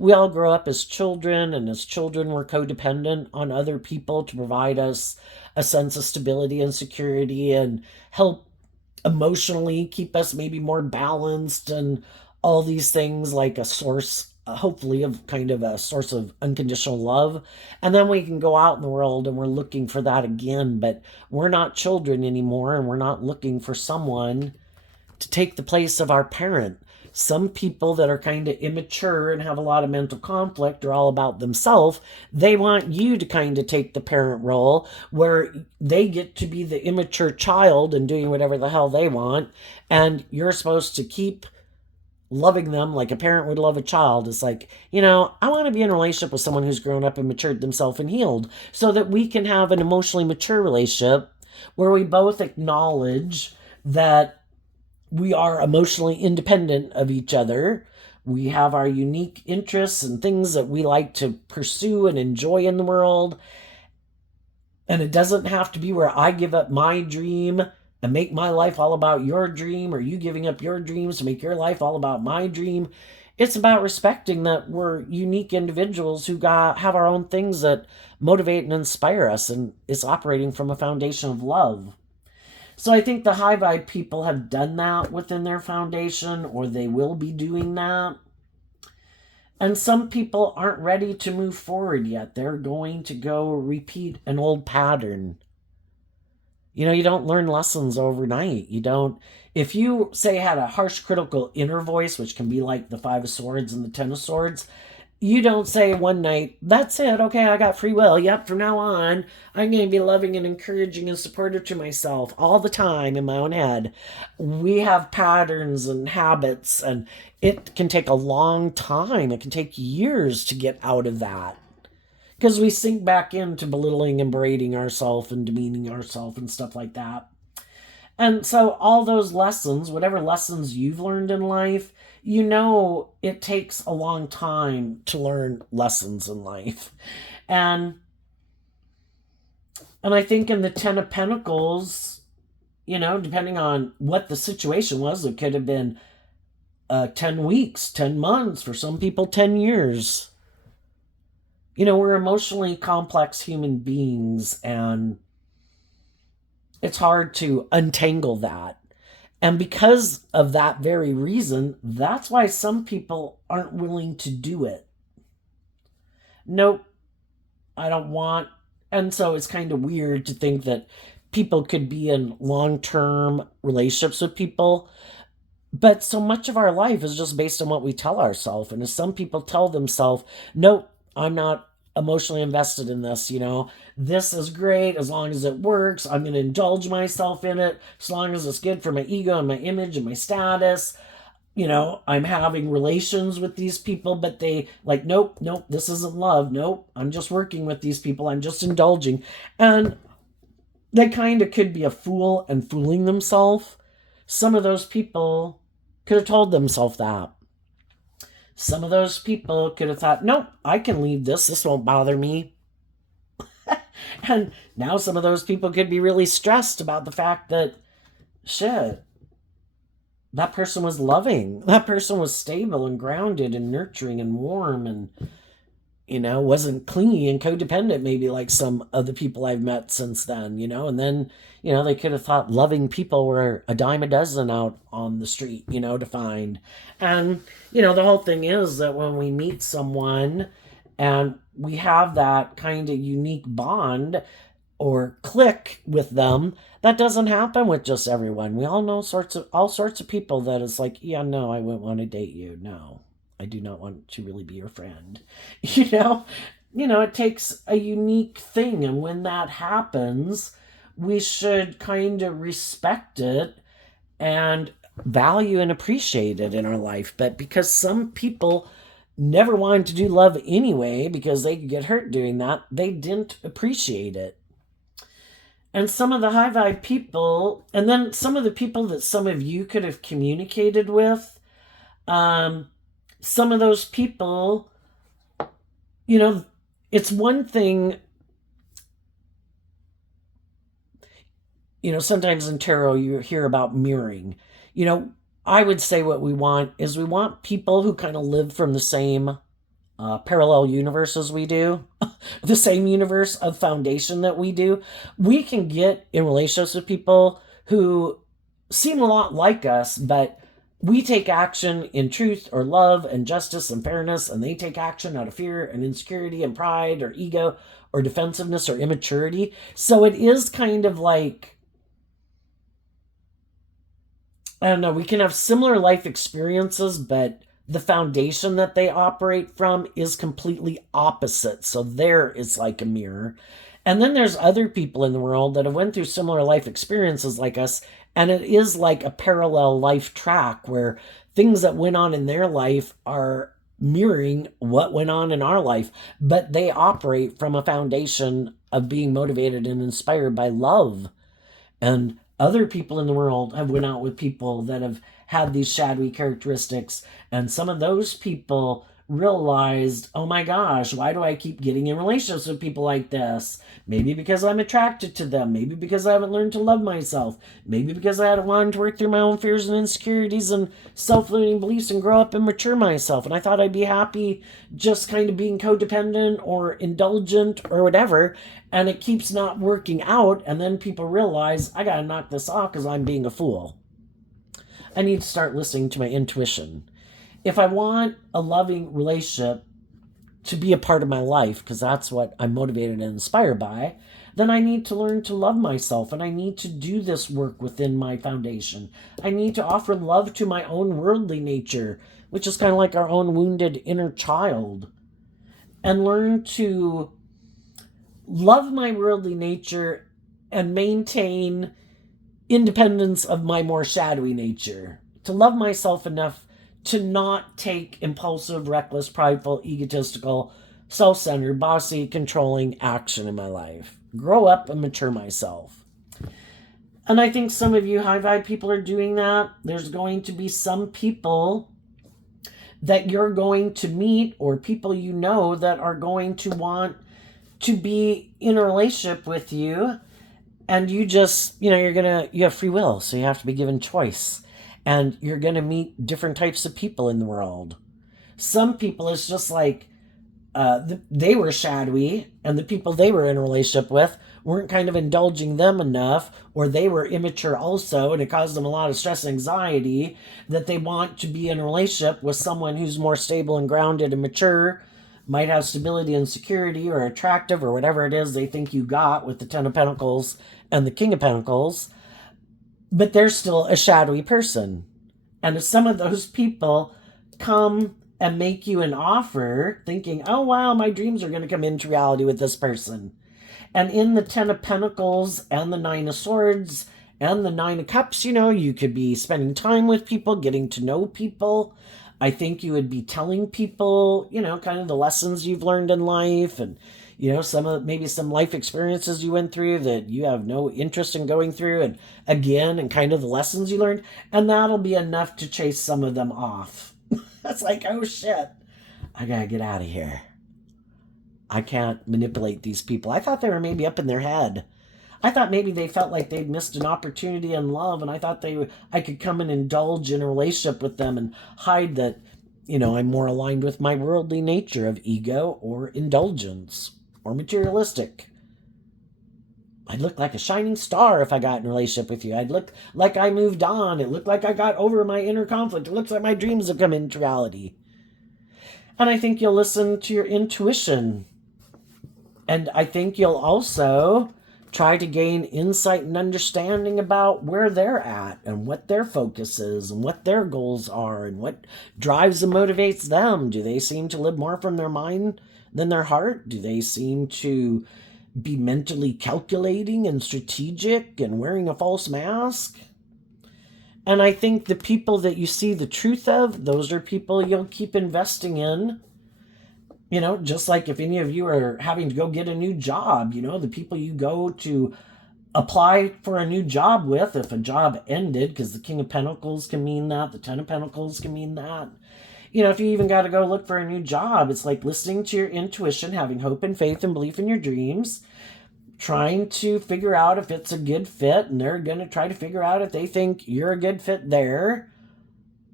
We all grow up as children, and as children we're codependent on other people to provide us a sense of stability and security and help emotionally keep us maybe more balanced and all these things, like a source, hopefully, of kind of a source of unconditional love. And then we can go out in the world and we're looking for that again, but we're not children anymore, and we're not looking for someone to take the place of our parent. Some people that are kind of immature and have a lot of mental conflict are all about themselves. They want you to kind of take the parent role where they get to be the immature child and doing whatever the hell they want. And you're supposed to keep loving them like a parent would love a child. It's like, I want to be in a relationship with someone who's grown up and matured themselves and healed, so that we can have an emotionally mature relationship where we both acknowledge that we are emotionally independent of each other. We have our unique interests and things that we like to pursue and enjoy in the world. And it doesn't have to be where I give up my dream and make my life all about your dream, or you giving up your dreams to make your life all about my dream. It's about respecting that we're unique individuals who have our own things that motivate and inspire us, and it's operating from a foundation of love. So I think the high vibe people have done that within their foundation, or they will be doing that. And some people aren't ready to move forward yet. They're going to go repeat an old pattern. You don't learn lessons overnight. You don't, if you say had a harsh critical inner voice, which can be like the Five of Swords and the Ten of Swords, you don't say one night, that's it, okay, I got free will. Yep, from now on, I'm going to be loving and encouraging and supportive to myself all the time in my own head. We have patterns and habits, and it can take a long time. It can take years to get out of that. Because we sink back into belittling and berating ourselves and demeaning ourselves and stuff like that. And so all those lessons, whatever lessons you've learned in life, it takes a long time to learn lessons in life. And I think in the Ten of Pentacles, depending on what the situation was, it could have been 10 weeks, 10 months, for some people 10 years. We're emotionally complex human beings, and it's hard to untangle that. And because of that very reason, that's why some people aren't willing to do it. Nope, I don't want. And so it's kind of weird to think that people could be in long-term relationships with people. But so much of our life is just based on what we tell ourselves. And as some people tell themselves, nope, I'm not emotionally invested in this, this is great as long as it works. I'm going to indulge myself in it as long as it's good for my ego and my image and my status. I'm having relations with these people, but they like, nope, this isn't love. Nope, I'm just working with these people. I'm just indulging. And they kind of could be a fool and fooling themselves. Some of those people could have told themselves that. Some of those people could have thought, nope, I can leave this. This won't bother me. And now some of those people could be really stressed about the fact that, shit, that person was loving. That person was stable and grounded and nurturing and warm and, wasn't clingy and codependent, maybe like some of the people I've met since then, and then, they could have thought loving people were a dime a dozen out on the street, to find. And, the whole thing is that when we meet someone and we have that kind of unique bond or click with them, that doesn't happen with just everyone. We all know all sorts of people that is like, yeah, no, I wouldn't want to date you. No, I do not want to really be your friend. It takes a unique thing. And when that happens, we should kind of respect it and value and appreciate it in our life. But because some people never wanted to do love anyway, because they could get hurt doing that, they didn't appreciate it. And some of the high vibe people, and then some of the people that some of you could have communicated with, some of those people, it's one thing, sometimes in tarot you hear about mirroring. I would say what we want is we want people who kind of live from the same parallel universe as we do, the same universe of foundation that we do. We can get in relationships with people who seem a lot like us, but we take action in truth or love and justice and fairness, and they take action out of fear and insecurity and pride or ego or defensiveness or immaturity. So it is kind of like, I don't know, we can have similar life experiences, but the foundation that they operate from is completely opposite. So there is like a mirror. And then there's other people in the world that have went through similar life experiences like us, and it is like a parallel life track where things that went on in their life are mirroring what went on in our life, but they operate from a foundation of being motivated and inspired by love. And other people in the world have went out with people that have had these shadowy characteristics, and some of those people realized, oh my gosh, why do I keep getting in relationships with people like this? Maybe because I'm attracted to them. Maybe because I haven't learned to love myself. Maybe because I hadn't wanted to work through my own fears and insecurities and self-limiting beliefs and grow up and mature myself. And I thought I'd be happy just kind of being codependent or indulgent or whatever. And it keeps not working out. And then people realize, I got to knock this off because I'm being a fool. I need to start listening to my intuition. If I want a loving relationship to be a part of my life, because that's what I'm motivated and inspired by, then I need to learn to love myself, and I need to do this work within my foundation. I need to offer love to my own worldly nature, which is kind of like our own wounded inner child, and learn to love my worldly nature and maintain independence of my more shadowy nature. To love myself enough to not take impulsive, reckless, prideful, egotistical, self-centered, bossy, controlling action in my life. Grow up and mature myself. And I think some of you high vibe people are doing that. There's going to be some people that you're going to meet, or people you know, that are going to want to be in a relationship with you. And you just, you have free will, so you have to be given choice. And you're going to meet different types of people in the world. Some people, it's just like they were shadowy, and the people they were in a relationship with weren't kind of indulging them enough, or they were immature also, and it caused them a lot of stress and anxiety, that they want to be in a relationship with someone who's more stable and grounded and mature, might have stability and security, or attractive, or whatever it is they think you got with the Ten of Pentacles and the King of Pentacles. But they're still a shadowy person. And if some of those people come and make you an offer thinking, oh wow, my dreams are going to come into reality with this person. And in the Ten of Pentacles and the Nine of Swords and the Nine of Cups, you could be spending time with people, getting to know people. I think you would be telling people, kind of the lessons you've learned in life, and maybe some life experiences you went through that you have no interest in going through, and kind of the lessons you learned, and that'll be enough to chase some of them off. That's like, oh shit, I gotta get out of here. I can't manipulate these people. I thought they were maybe up in their head. I thought maybe they felt like they'd missed an opportunity in love, and I thought I could come and indulge in a relationship with them and hide that, I'm more aligned with my worldly nature of ego or indulgence or materialistic. I'd look like a shining star if I got in a relationship with you. I'd look like I moved on. It looked like I got over my inner conflict. It looks like my dreams have come into reality. And I think you'll listen to your intuition. And I think you'll also try to gain insight and understanding about where they're at and what their focus is and what their goals are and what drives and motivates them. Do they seem to live more from their mind than their heart? Do they seem to be mentally calculating and strategic and wearing a false mask? And I think the people that you see the truth of, those are people you'll keep investing in. Just like if any of you are having to go get a new job, the people you go to apply for a new job with, if a job ended, because the King of Pentacles can mean that, the Ten of Pentacles can mean that. If you even got to go look for a new job, it's like listening to your intuition, having hope and faith and belief in your dreams, trying to figure out if it's a good fit, and they're going to try to figure out if they think you're a good fit there,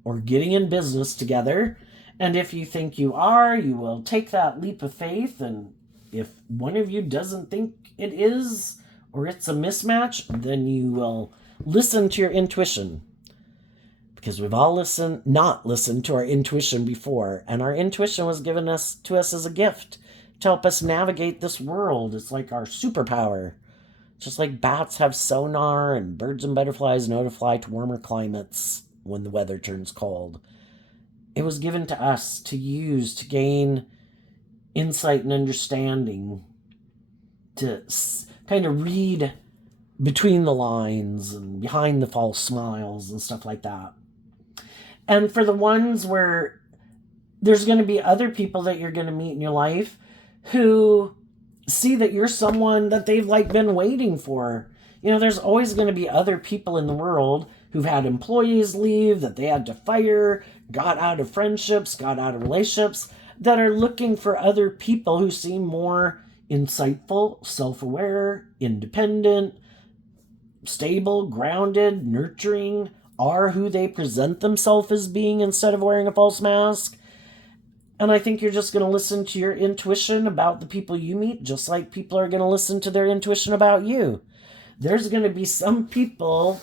or getting in business together. And if you think you are, you will take that leap of faith. And if one of you doesn't think it is, or it's a mismatch, then you will listen to your intuition. Because we've all not listened to our intuition before. And our intuition was given to us as a gift to help us navigate this world. It's like our superpower. Just like bats have sonar and birds and butterflies know to fly to warmer climates when the weather turns cold. It was given to us to use to gain insight and understanding, to kind of read between the lines and behind the false smiles and stuff like that. And for the ones where there's going to be other people that you're going to meet in your life who see that you're someone that they've been waiting for. There's always going to be other people in the world who've had employees leave that they had to fire, got out of friendships, got out of relationships, that are looking for other people who seem more insightful, self-aware, independent, stable, grounded, nurturing, are who they present themselves as being instead of wearing a false mask. And I think you're just going to listen to your intuition about the people you meet, just like people are going to listen to their intuition about you. There's going to be some people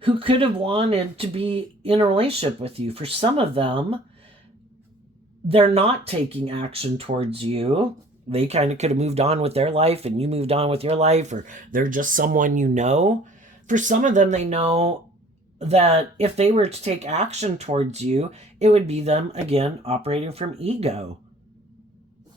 who could have wanted to be in a relationship with you. For some of them, they're not taking action towards you. They kind of could have moved on with their life and you moved on with your life, or they're just someone you know. For some of them, they know that if they were to take action towards you, it would be them, again, operating from ego.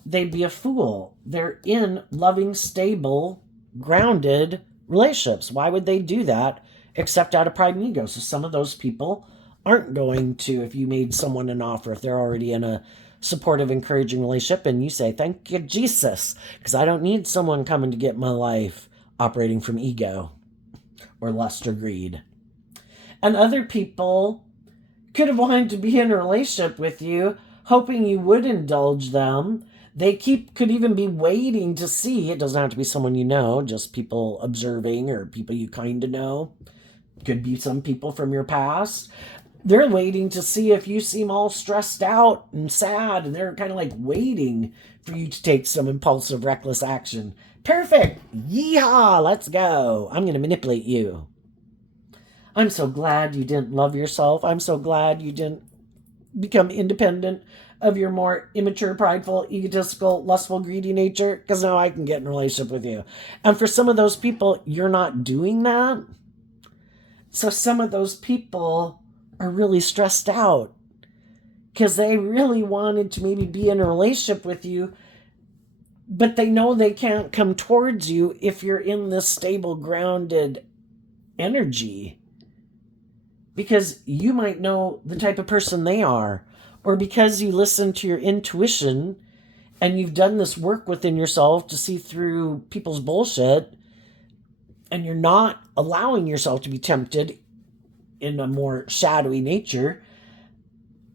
They'd be a fool. They're in loving, stable, grounded relationships. Why would they do that except out of pride and ego? So some of those people aren't going to, if you made someone an offer, if they're already in a supportive, encouraging relationship, and you say, thank you, Jesus, because I don't need someone coming to get my life operating from ego or lust or greed. And other people could have wanted to be in a relationship with you, hoping you would indulge them. They could even be waiting to see. It doesn't have to be someone you know, just people observing or people you kind of know. Could be some people from your past. They're waiting to see if you seem all stressed out and sad, and they're kind of like waiting for you to take some impulsive, reckless action. Perfect! Yeehaw! Let's go! I'm going to manipulate you. I'm so glad you didn't love yourself. I'm so glad you didn't become independent of your more immature, prideful, egotistical, lustful, greedy nature, because now I can get in a relationship with you. And for some of those people, you're not doing that. So some of those people are really stressed out because they really wanted to maybe be in a relationship with you, but they know they can't come towards you if you're in this stable, grounded energy. Because you might know the type of person they are, or because you listen to your intuition and you've done this work within yourself to see through people's bullshit, and you're not allowing yourself to be tempted in a more shadowy nature,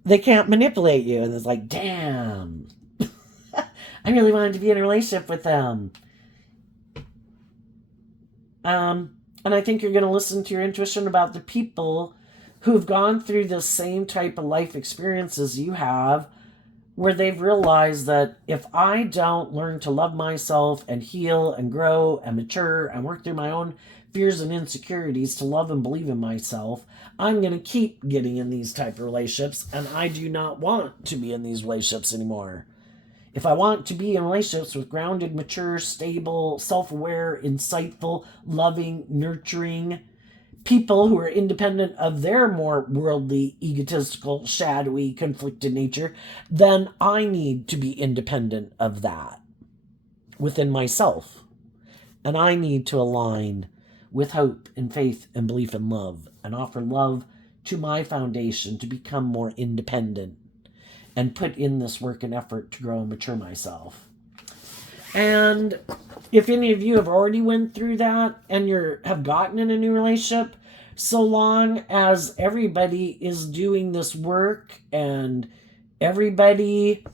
they can't manipulate you. And it's like, damn, I really wanted to be in a relationship with them. And I think you're going to listen to your intuition about the people who've gone through the same type of life experiences you have, where they've realized that if I don't learn to love myself and heal and grow and mature and work through my own fears and insecurities to love and believe in myself, I'm going to keep getting in these type of relationships, and I do not want to be in these relationships anymore. If I want to be in relationships with grounded, mature, stable, self-aware, insightful, loving, nurturing people who are independent of their more worldly, egotistical, shadowy, conflicted nature, then I need to be independent of that within myself. And I need to align with hope and faith and belief and love, and offer love to my foundation to become more independent and put in this work and effort to grow and mature myself. And if any of you have already went through that and have gotten in a new relationship, so long as everybody is doing this work and everybody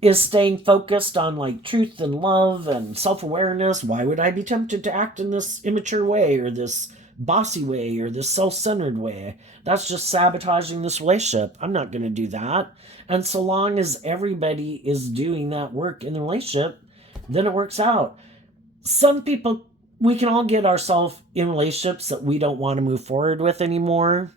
is staying focused on like truth and love and self-awareness, why would I be tempted to act in this immature way or this bossy way or this self-centered way? That's just sabotaging this relationship. I'm not going to do that. And so long as everybody is doing that work in the relationship, then it works out. Some people, we can all get ourselves in relationships that we don't want to move forward with anymore,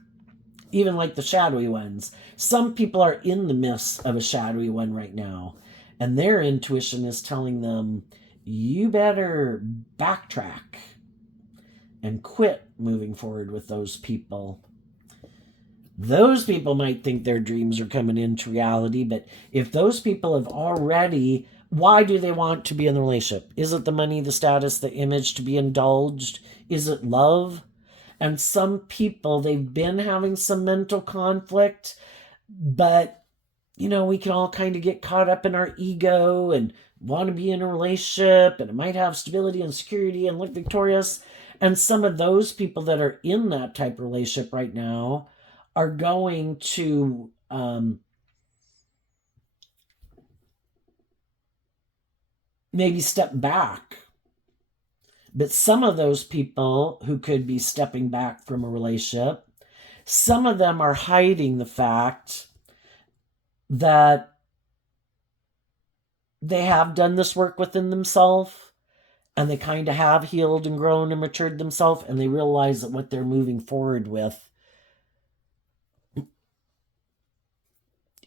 even like the shadowy ones. Some people are in the midst of a shadowy one right now, and their intuition is telling them, you better backtrack and quit moving forward with those people. Those people might think their dreams are coming into reality, but if those people have already, why do they want to be in the relationship? Is it the money, the status, the image to be indulged? Is it love? And some people, they've been having some mental conflict, but, you know, we can all kind of get caught up in our ego and want to be in a relationship, and it might have stability and security and look victorious. And some of those people that are in that type of relationship right now are going to maybe step back. But some of those people who could be stepping back from a relationship, some of them are hiding the fact that they have done this work within themselves, and they kind of have healed and grown and matured themselves, and they realize that what they're moving forward with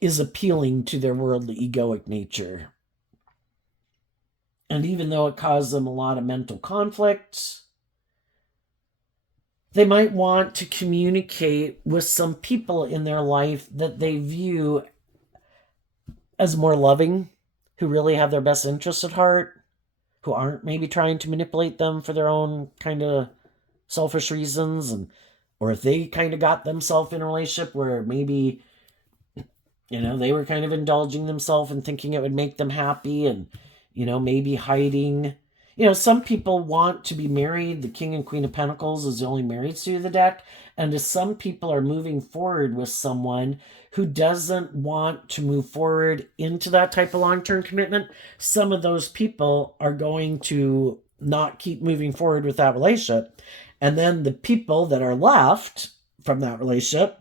is appealing to their worldly egoic nature. And even though it caused them a lot of mental conflict, they might want to communicate with some people in their life that they view as more loving, who really have their best interests at heart, who aren't maybe trying to manipulate them for their own kind of selfish reasons. And or if they kind of got themselves in a relationship where maybe, they were kind of indulging themselves and thinking it would make them happy, and maybe hiding. Some people want to be married. The King and Queen of Pentacles is the only married suit of the deck. And as some people are moving forward with someone who doesn't want to move forward into that type of long-term commitment, some of those people are going to not keep moving forward with that relationship. And then the people that are left from that relationship,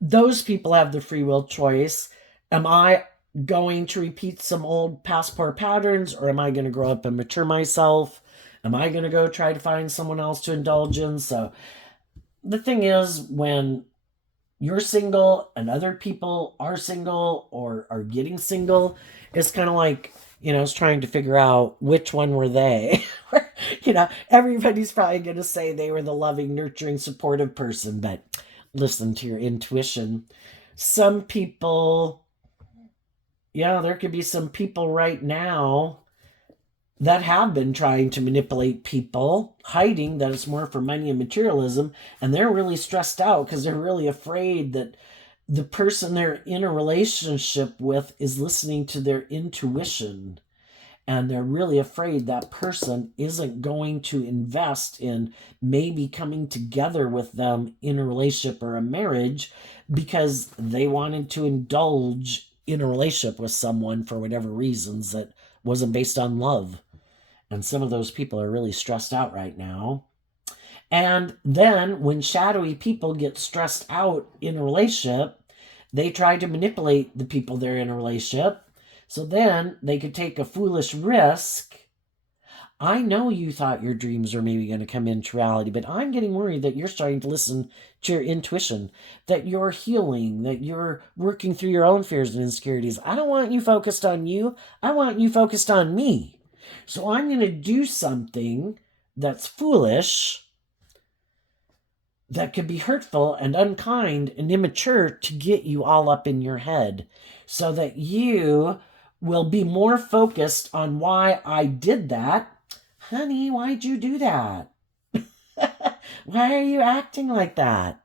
those people have the free will choice. Am I going to repeat some old past poor patterns, or am I going to grow up and mature myself? Am I going to go try to find someone else to indulge in? So the thing is, when you're single and other people are single or are getting single, it's kind of like, it's trying to figure out which one were they. Everybody's probably going to say they were the loving, nurturing, supportive person, but listen to your intuition. Some people, there could be some people right now that have been trying to manipulate people, hiding that it's more for money and materialism, and they're really stressed out because they're really afraid that the person they're in a relationship with is listening to their intuition, and they're really afraid that person isn't going to invest in maybe coming together with them in a relationship or a marriage because they wanted to indulge in a relationship with someone for whatever reasons that wasn't based on love. And some of those people are really stressed out right now. And then when shadowy people get stressed out in a relationship, they try to manipulate the people they're in a relationship. So then they could take a foolish risk. I know you thought your dreams are maybe going to come into reality, but I'm getting worried that you're starting to listen to your intuition, that you're healing, that you're working through your own fears and insecurities. I don't want you focused on you. I want you focused on me. So I'm going to do something that's foolish, that could be hurtful and unkind and immature to get you all up in your head so that you will be more focused on why I did that. Honey, why'd you do that? Why are you acting like that?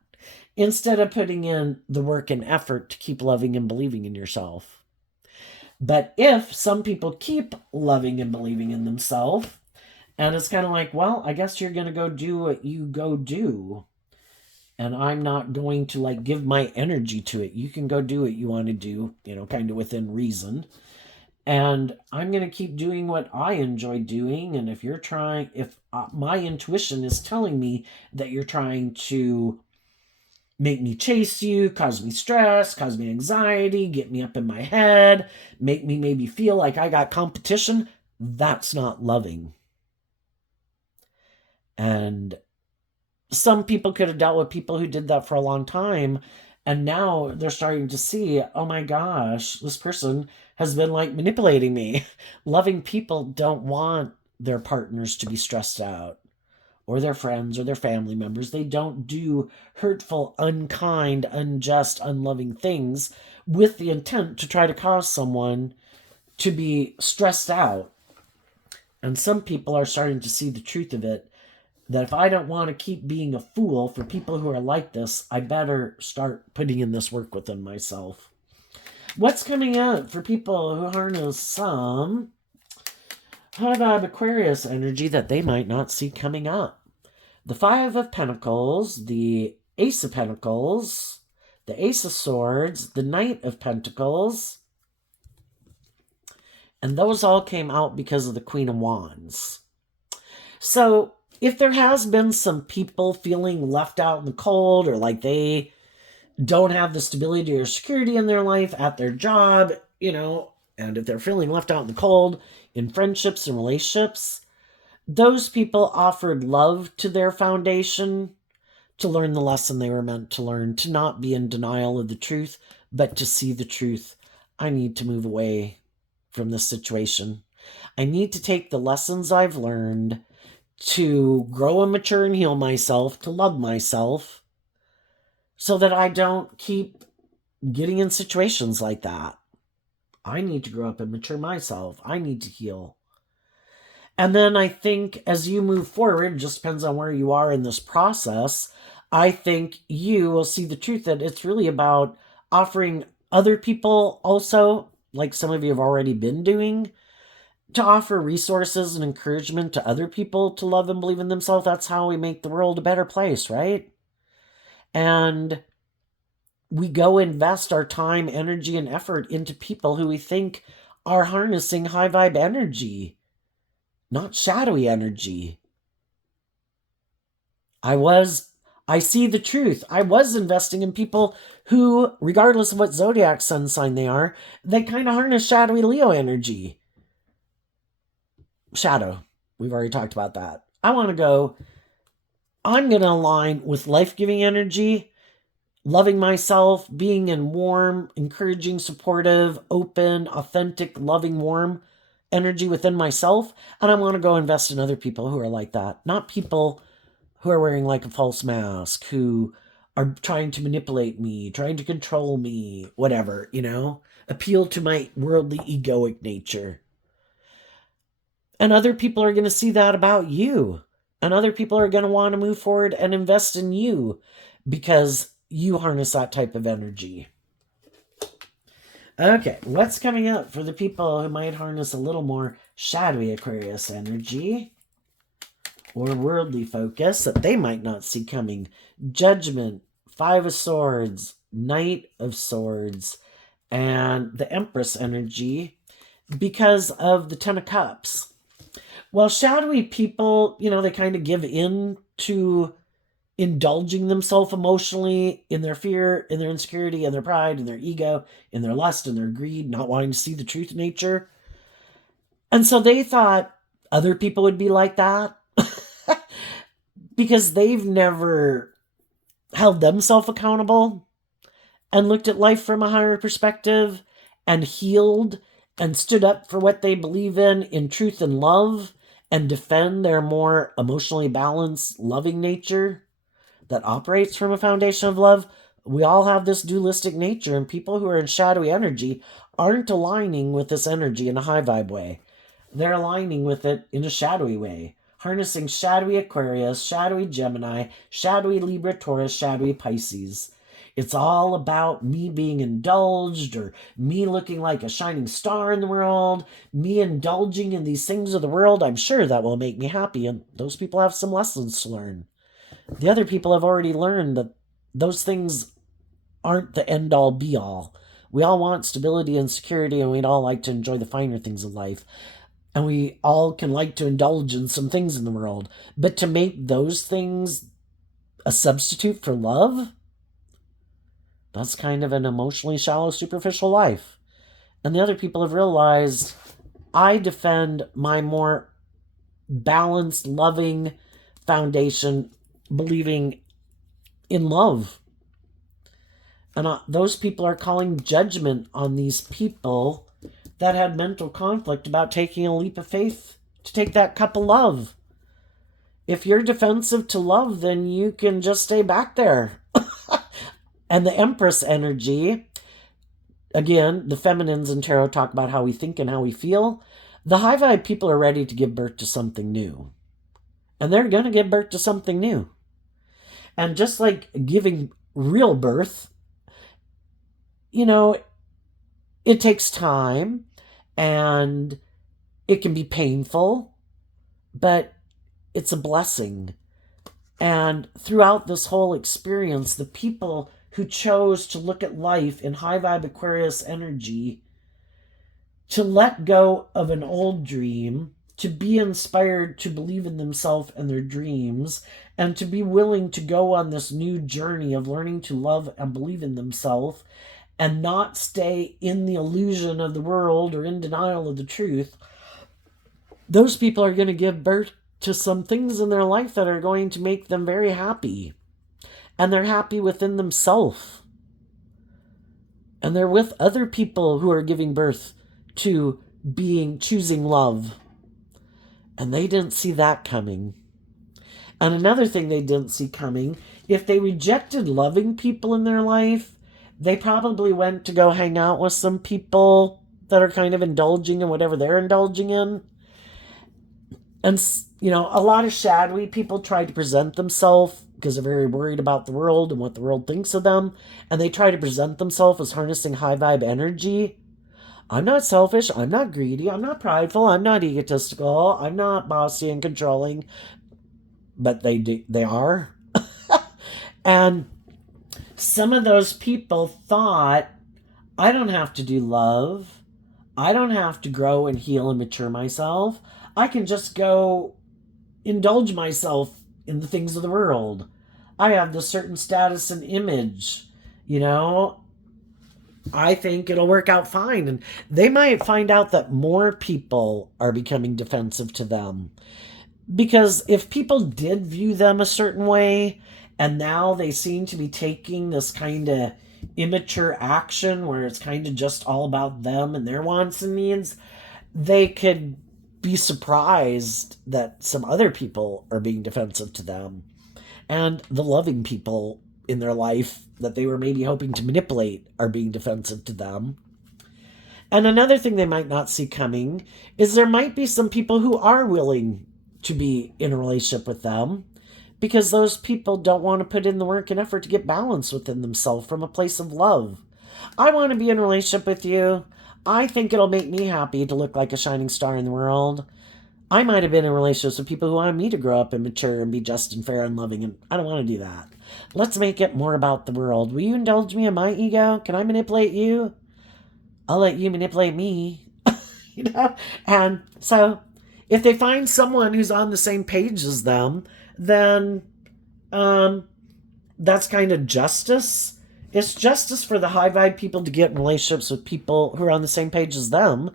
Instead of putting in the work and effort to keep loving and believing in yourself. But if some people keep loving and believing in themselves, and it's kind of like, well, I guess you're going to go do what you go do. And I'm not going to give my energy to it. You can go do what you want to do, kind of within reason. And I'm going to keep doing what I enjoy doing. And if my intuition is telling me that you're trying to make me chase you, cause me stress, cause me anxiety, get me up in my head, make me maybe feel like I got competition, that's not loving. And some people could have dealt with people who did that for a long time, and now they're starting to see, oh my gosh, this person has been manipulating me. Loving people don't want their partners to be stressed out, or their friends or their family members. They don't do hurtful, unkind, unjust, unloving things with the intent to try to cause someone to be stressed out. And some people are starting to see the truth of it, that if I don't want to keep being a fool for people who are like this, I better start putting in this work within myself. What's coming up for people who harness some Aquarius energy that they might not see coming up? The Five of Pentacles, the Ace of Pentacles, the Ace of Swords, the Knight of Pentacles, And those all came out because of the Queen of Wands. So if there has been some people feeling left out in the cold, or like they don't have the stability or security in their life at their job, and if they're feeling left out in the cold in friendships and relationships, those people offered love to their foundation to learn the lesson they were meant to learn, to not be in denial of the truth, but to see the truth. I need to move away from this situation. I need to take the lessons I've learned to grow and mature and heal myself, to love myself, so that I don't keep getting in situations like that. I need to grow up and mature myself. I need to heal. And then I think as you move forward, it just depends on where you are in this process, I think you will see the truth that it's really about offering other people also, like some of you have already been doing, to offer resources and encouragement to other people to love and believe in themselves. That's how we make the world a better place, right? And we go invest our time, energy, and effort into people who we think are harnessing high vibe energy, not shadowy energy. I see the truth. I was investing in people who, regardless of what zodiac sun sign they are, they kind of harness shadowy Leo energy. Shadow. We've already talked about that. I'm going to align with life-giving energy, loving myself, being in warm, encouraging, supportive, open, authentic, loving, warm energy within myself. And I'm going to go invest in other people who are like that. Not people who are wearing like a false mask, who are trying to manipulate me, trying to control me, whatever, appeal to my worldly egoic nature. And other people are going to see that about you. And other people are going to want to move forward and invest in you because you harness that type of energy. Okay, what's coming up for the people who might harness a little more shadowy Aquarius energy or worldly focus that they might not see coming? Judgment, Five of Swords, Knight of Swords, and the Empress energy because of the Ten of Cups. Well, shadowy people, they kind of give in to indulging themselves emotionally in their fear, in their insecurity, in their pride, in their ego, in their lust, in their greed, not wanting to see the truth of nature. And so they thought other people would be like that because they've never held themselves accountable and looked at life from a higher perspective and healed and stood up for what they believe in truth and love, and defend their more emotionally balanced, loving nature that operates from a foundation of love. We all have this dualistic nature, and people who are in shadowy energy aren't aligning with this energy in a high vibe way. They're aligning with it in a shadowy way, harnessing shadowy Aquarius, shadowy Gemini, shadowy Libra, Taurus, shadowy Pisces. It's all about me being indulged, or me looking like a shining star in the world, me indulging in these things of the world. I'm sure that will make me happy, and those people have some lessons to learn. The other people have already learned that those things aren't the end-all, be-all. We all want stability and security, and we'd all like to enjoy the finer things of life. And we all can like to indulge in some things in the world. But to make those things a substitute for love, that's kind of an emotionally shallow, superficial life. And the other people have realized, I defend my more balanced, loving foundation, believing in love. And those people are calling judgment on these people that had mental conflict about taking a leap of faith to take that cup of love. If you're defensive to love, then you can just stay back there. And the Empress energy, again, the feminines in tarot talk about how we think and how we feel. The high vibe people are ready to give birth to something new. And they're going to give birth to something new. And just like giving real birth, it takes time and it can be painful, but it's a blessing. And throughout this whole experience, the people who chose to look at life in high vibe Aquarius energy to let go of an old dream, to be inspired to believe in themselves and their dreams, and to be willing to go on this new journey of learning to love and believe in themselves and not stay in the illusion of the world or in denial of the truth, those people are going to give birth to some things in their life that are going to make them very happy. And they're happy within themselves. And they're with other people who are giving birth to choosing love. And they didn't see that coming. And another thing they didn't see coming, if they rejected loving people in their life, they probably went to go hang out with some people that are kind of indulging in whatever they're indulging in. And, a lot of shadowy people try to present themselves because they're very worried about the world and what the world thinks of them. And they try to present themselves as harnessing high vibe energy. I'm not selfish. I'm not greedy. I'm not prideful. I'm not egotistical. I'm not bossy and controlling. But they are. And some of those people thought, I don't have to do love. I don't have to grow and heal and mature myself. I can just go indulge myself in the things of the world. I have this certain status and image, I think it'll work out fine. And they might find out that more people are becoming defensive to them. Because if people did view them a certain way, and now they seem to be taking this kind of immature action where it's kind of just all about them and their wants and needs, they could be surprised that some other people are being defensive to them. And the loving people in their life that they were maybe hoping to manipulate are being defensive to them. And another thing they might not see coming is there might be some people who are willing to be in a relationship with them because those people don't want to put in the work and effort to get balance within themselves from a place of love. I want to be in a relationship with you. I think it'll make me happy to look like a shining star in the world. I might have been in relationships with people who wanted me to grow up and mature and be just and fair and loving, and I don't want to do that. Let's make it more about the world. Will you indulge me in my ego? Can I manipulate you? I'll let you manipulate me. And so if they find someone who's on the same page as them, then that's kind of justice. It's justice for the high vibe people to get in relationships with people who are on the same page as them.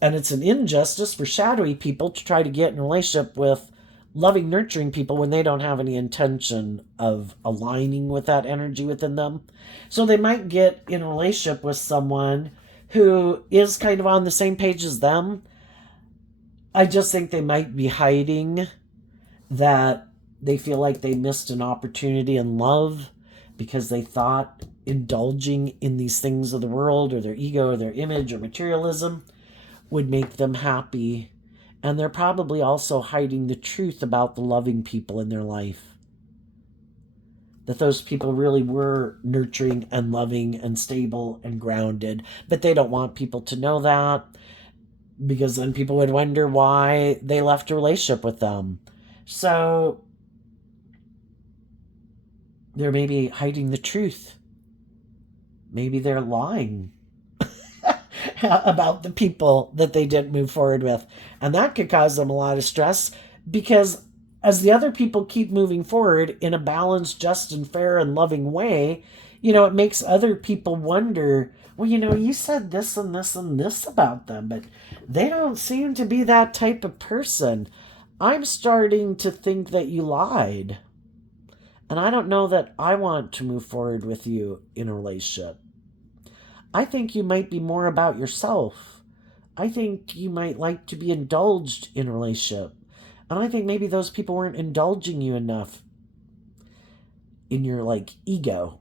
And it's an injustice for shadowy people to try to get in a relationship with loving, nurturing people when they don't have any intention of aligning with that energy within them. So they might get in a relationship with someone who is kind of on the same page as them. I just think they might be hiding that they feel like they missed an opportunity in love because they thought indulging in these things of the world or their ego or their image or materialism would make them happy. And they're probably also hiding the truth about the loving people in their life. That those people really were nurturing and loving and stable and grounded. But they don't want people to know that because then people would wonder why they left a relationship with them. So they're maybe hiding the truth. Maybe they're lying about the people that they didn't move forward with. And that could cause them a lot of stress because as the other people keep moving forward in a balanced, just and fair and loving way, it makes other people wonder, well, you said this and this and this about them, but they don't seem to be that type of person. I'm starting to think that you lied. And I don't know that I want to move forward with you in a relationship. I think you might be more about yourself. I think you might like to be indulged in a relationship. And I think maybe those people weren't indulging you enough in your ego.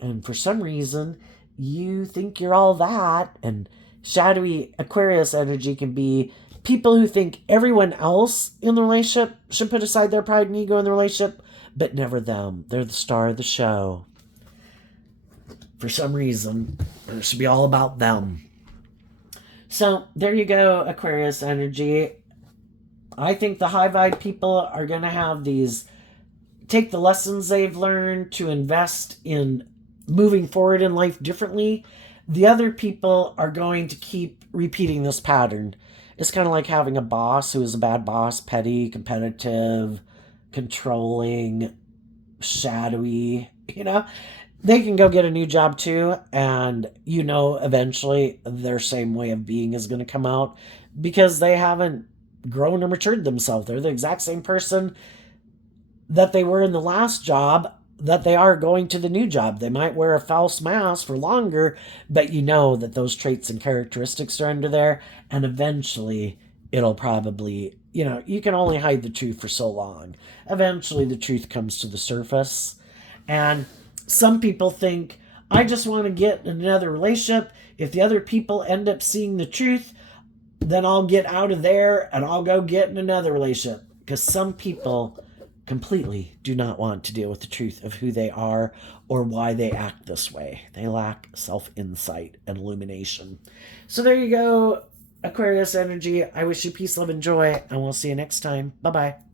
And for some reason, you think you're all that. And shadowy Aquarius energy can be people who think everyone else in the relationship should put aside their pride and ego in the relationship, but never them. They're the star of the show. For some reason, it should be all about them. So there you go, Aquarius energy. I think the high vibe people are going to take the lessons they've learned to invest in moving forward in life differently. The other people are going to keep repeating this pattern. It's kind of like having a boss who is a bad boss, petty, competitive, controlling, shadowy, They can go get a new job too, and eventually their same way of being is going to come out because they haven't grown or matured themselves. They're the exact same person that they were in the last job that they are going to the new job. They might wear a false mask for longer, but that those traits and characteristics are under there, and eventually it'll probably, you can only hide the truth for so long. Eventually the truth comes to the surface. And some people think, I just want to get in another relationship. If the other people end up seeing the truth, then I'll get out of there and I'll go get in another relationship. Because some people completely do not want to deal with the truth of who they are or why they act this way. They lack self-insight and illumination. So there you go, Aquarius energy. I wish you peace, love, and joy, and we'll see you next time. Bye-bye.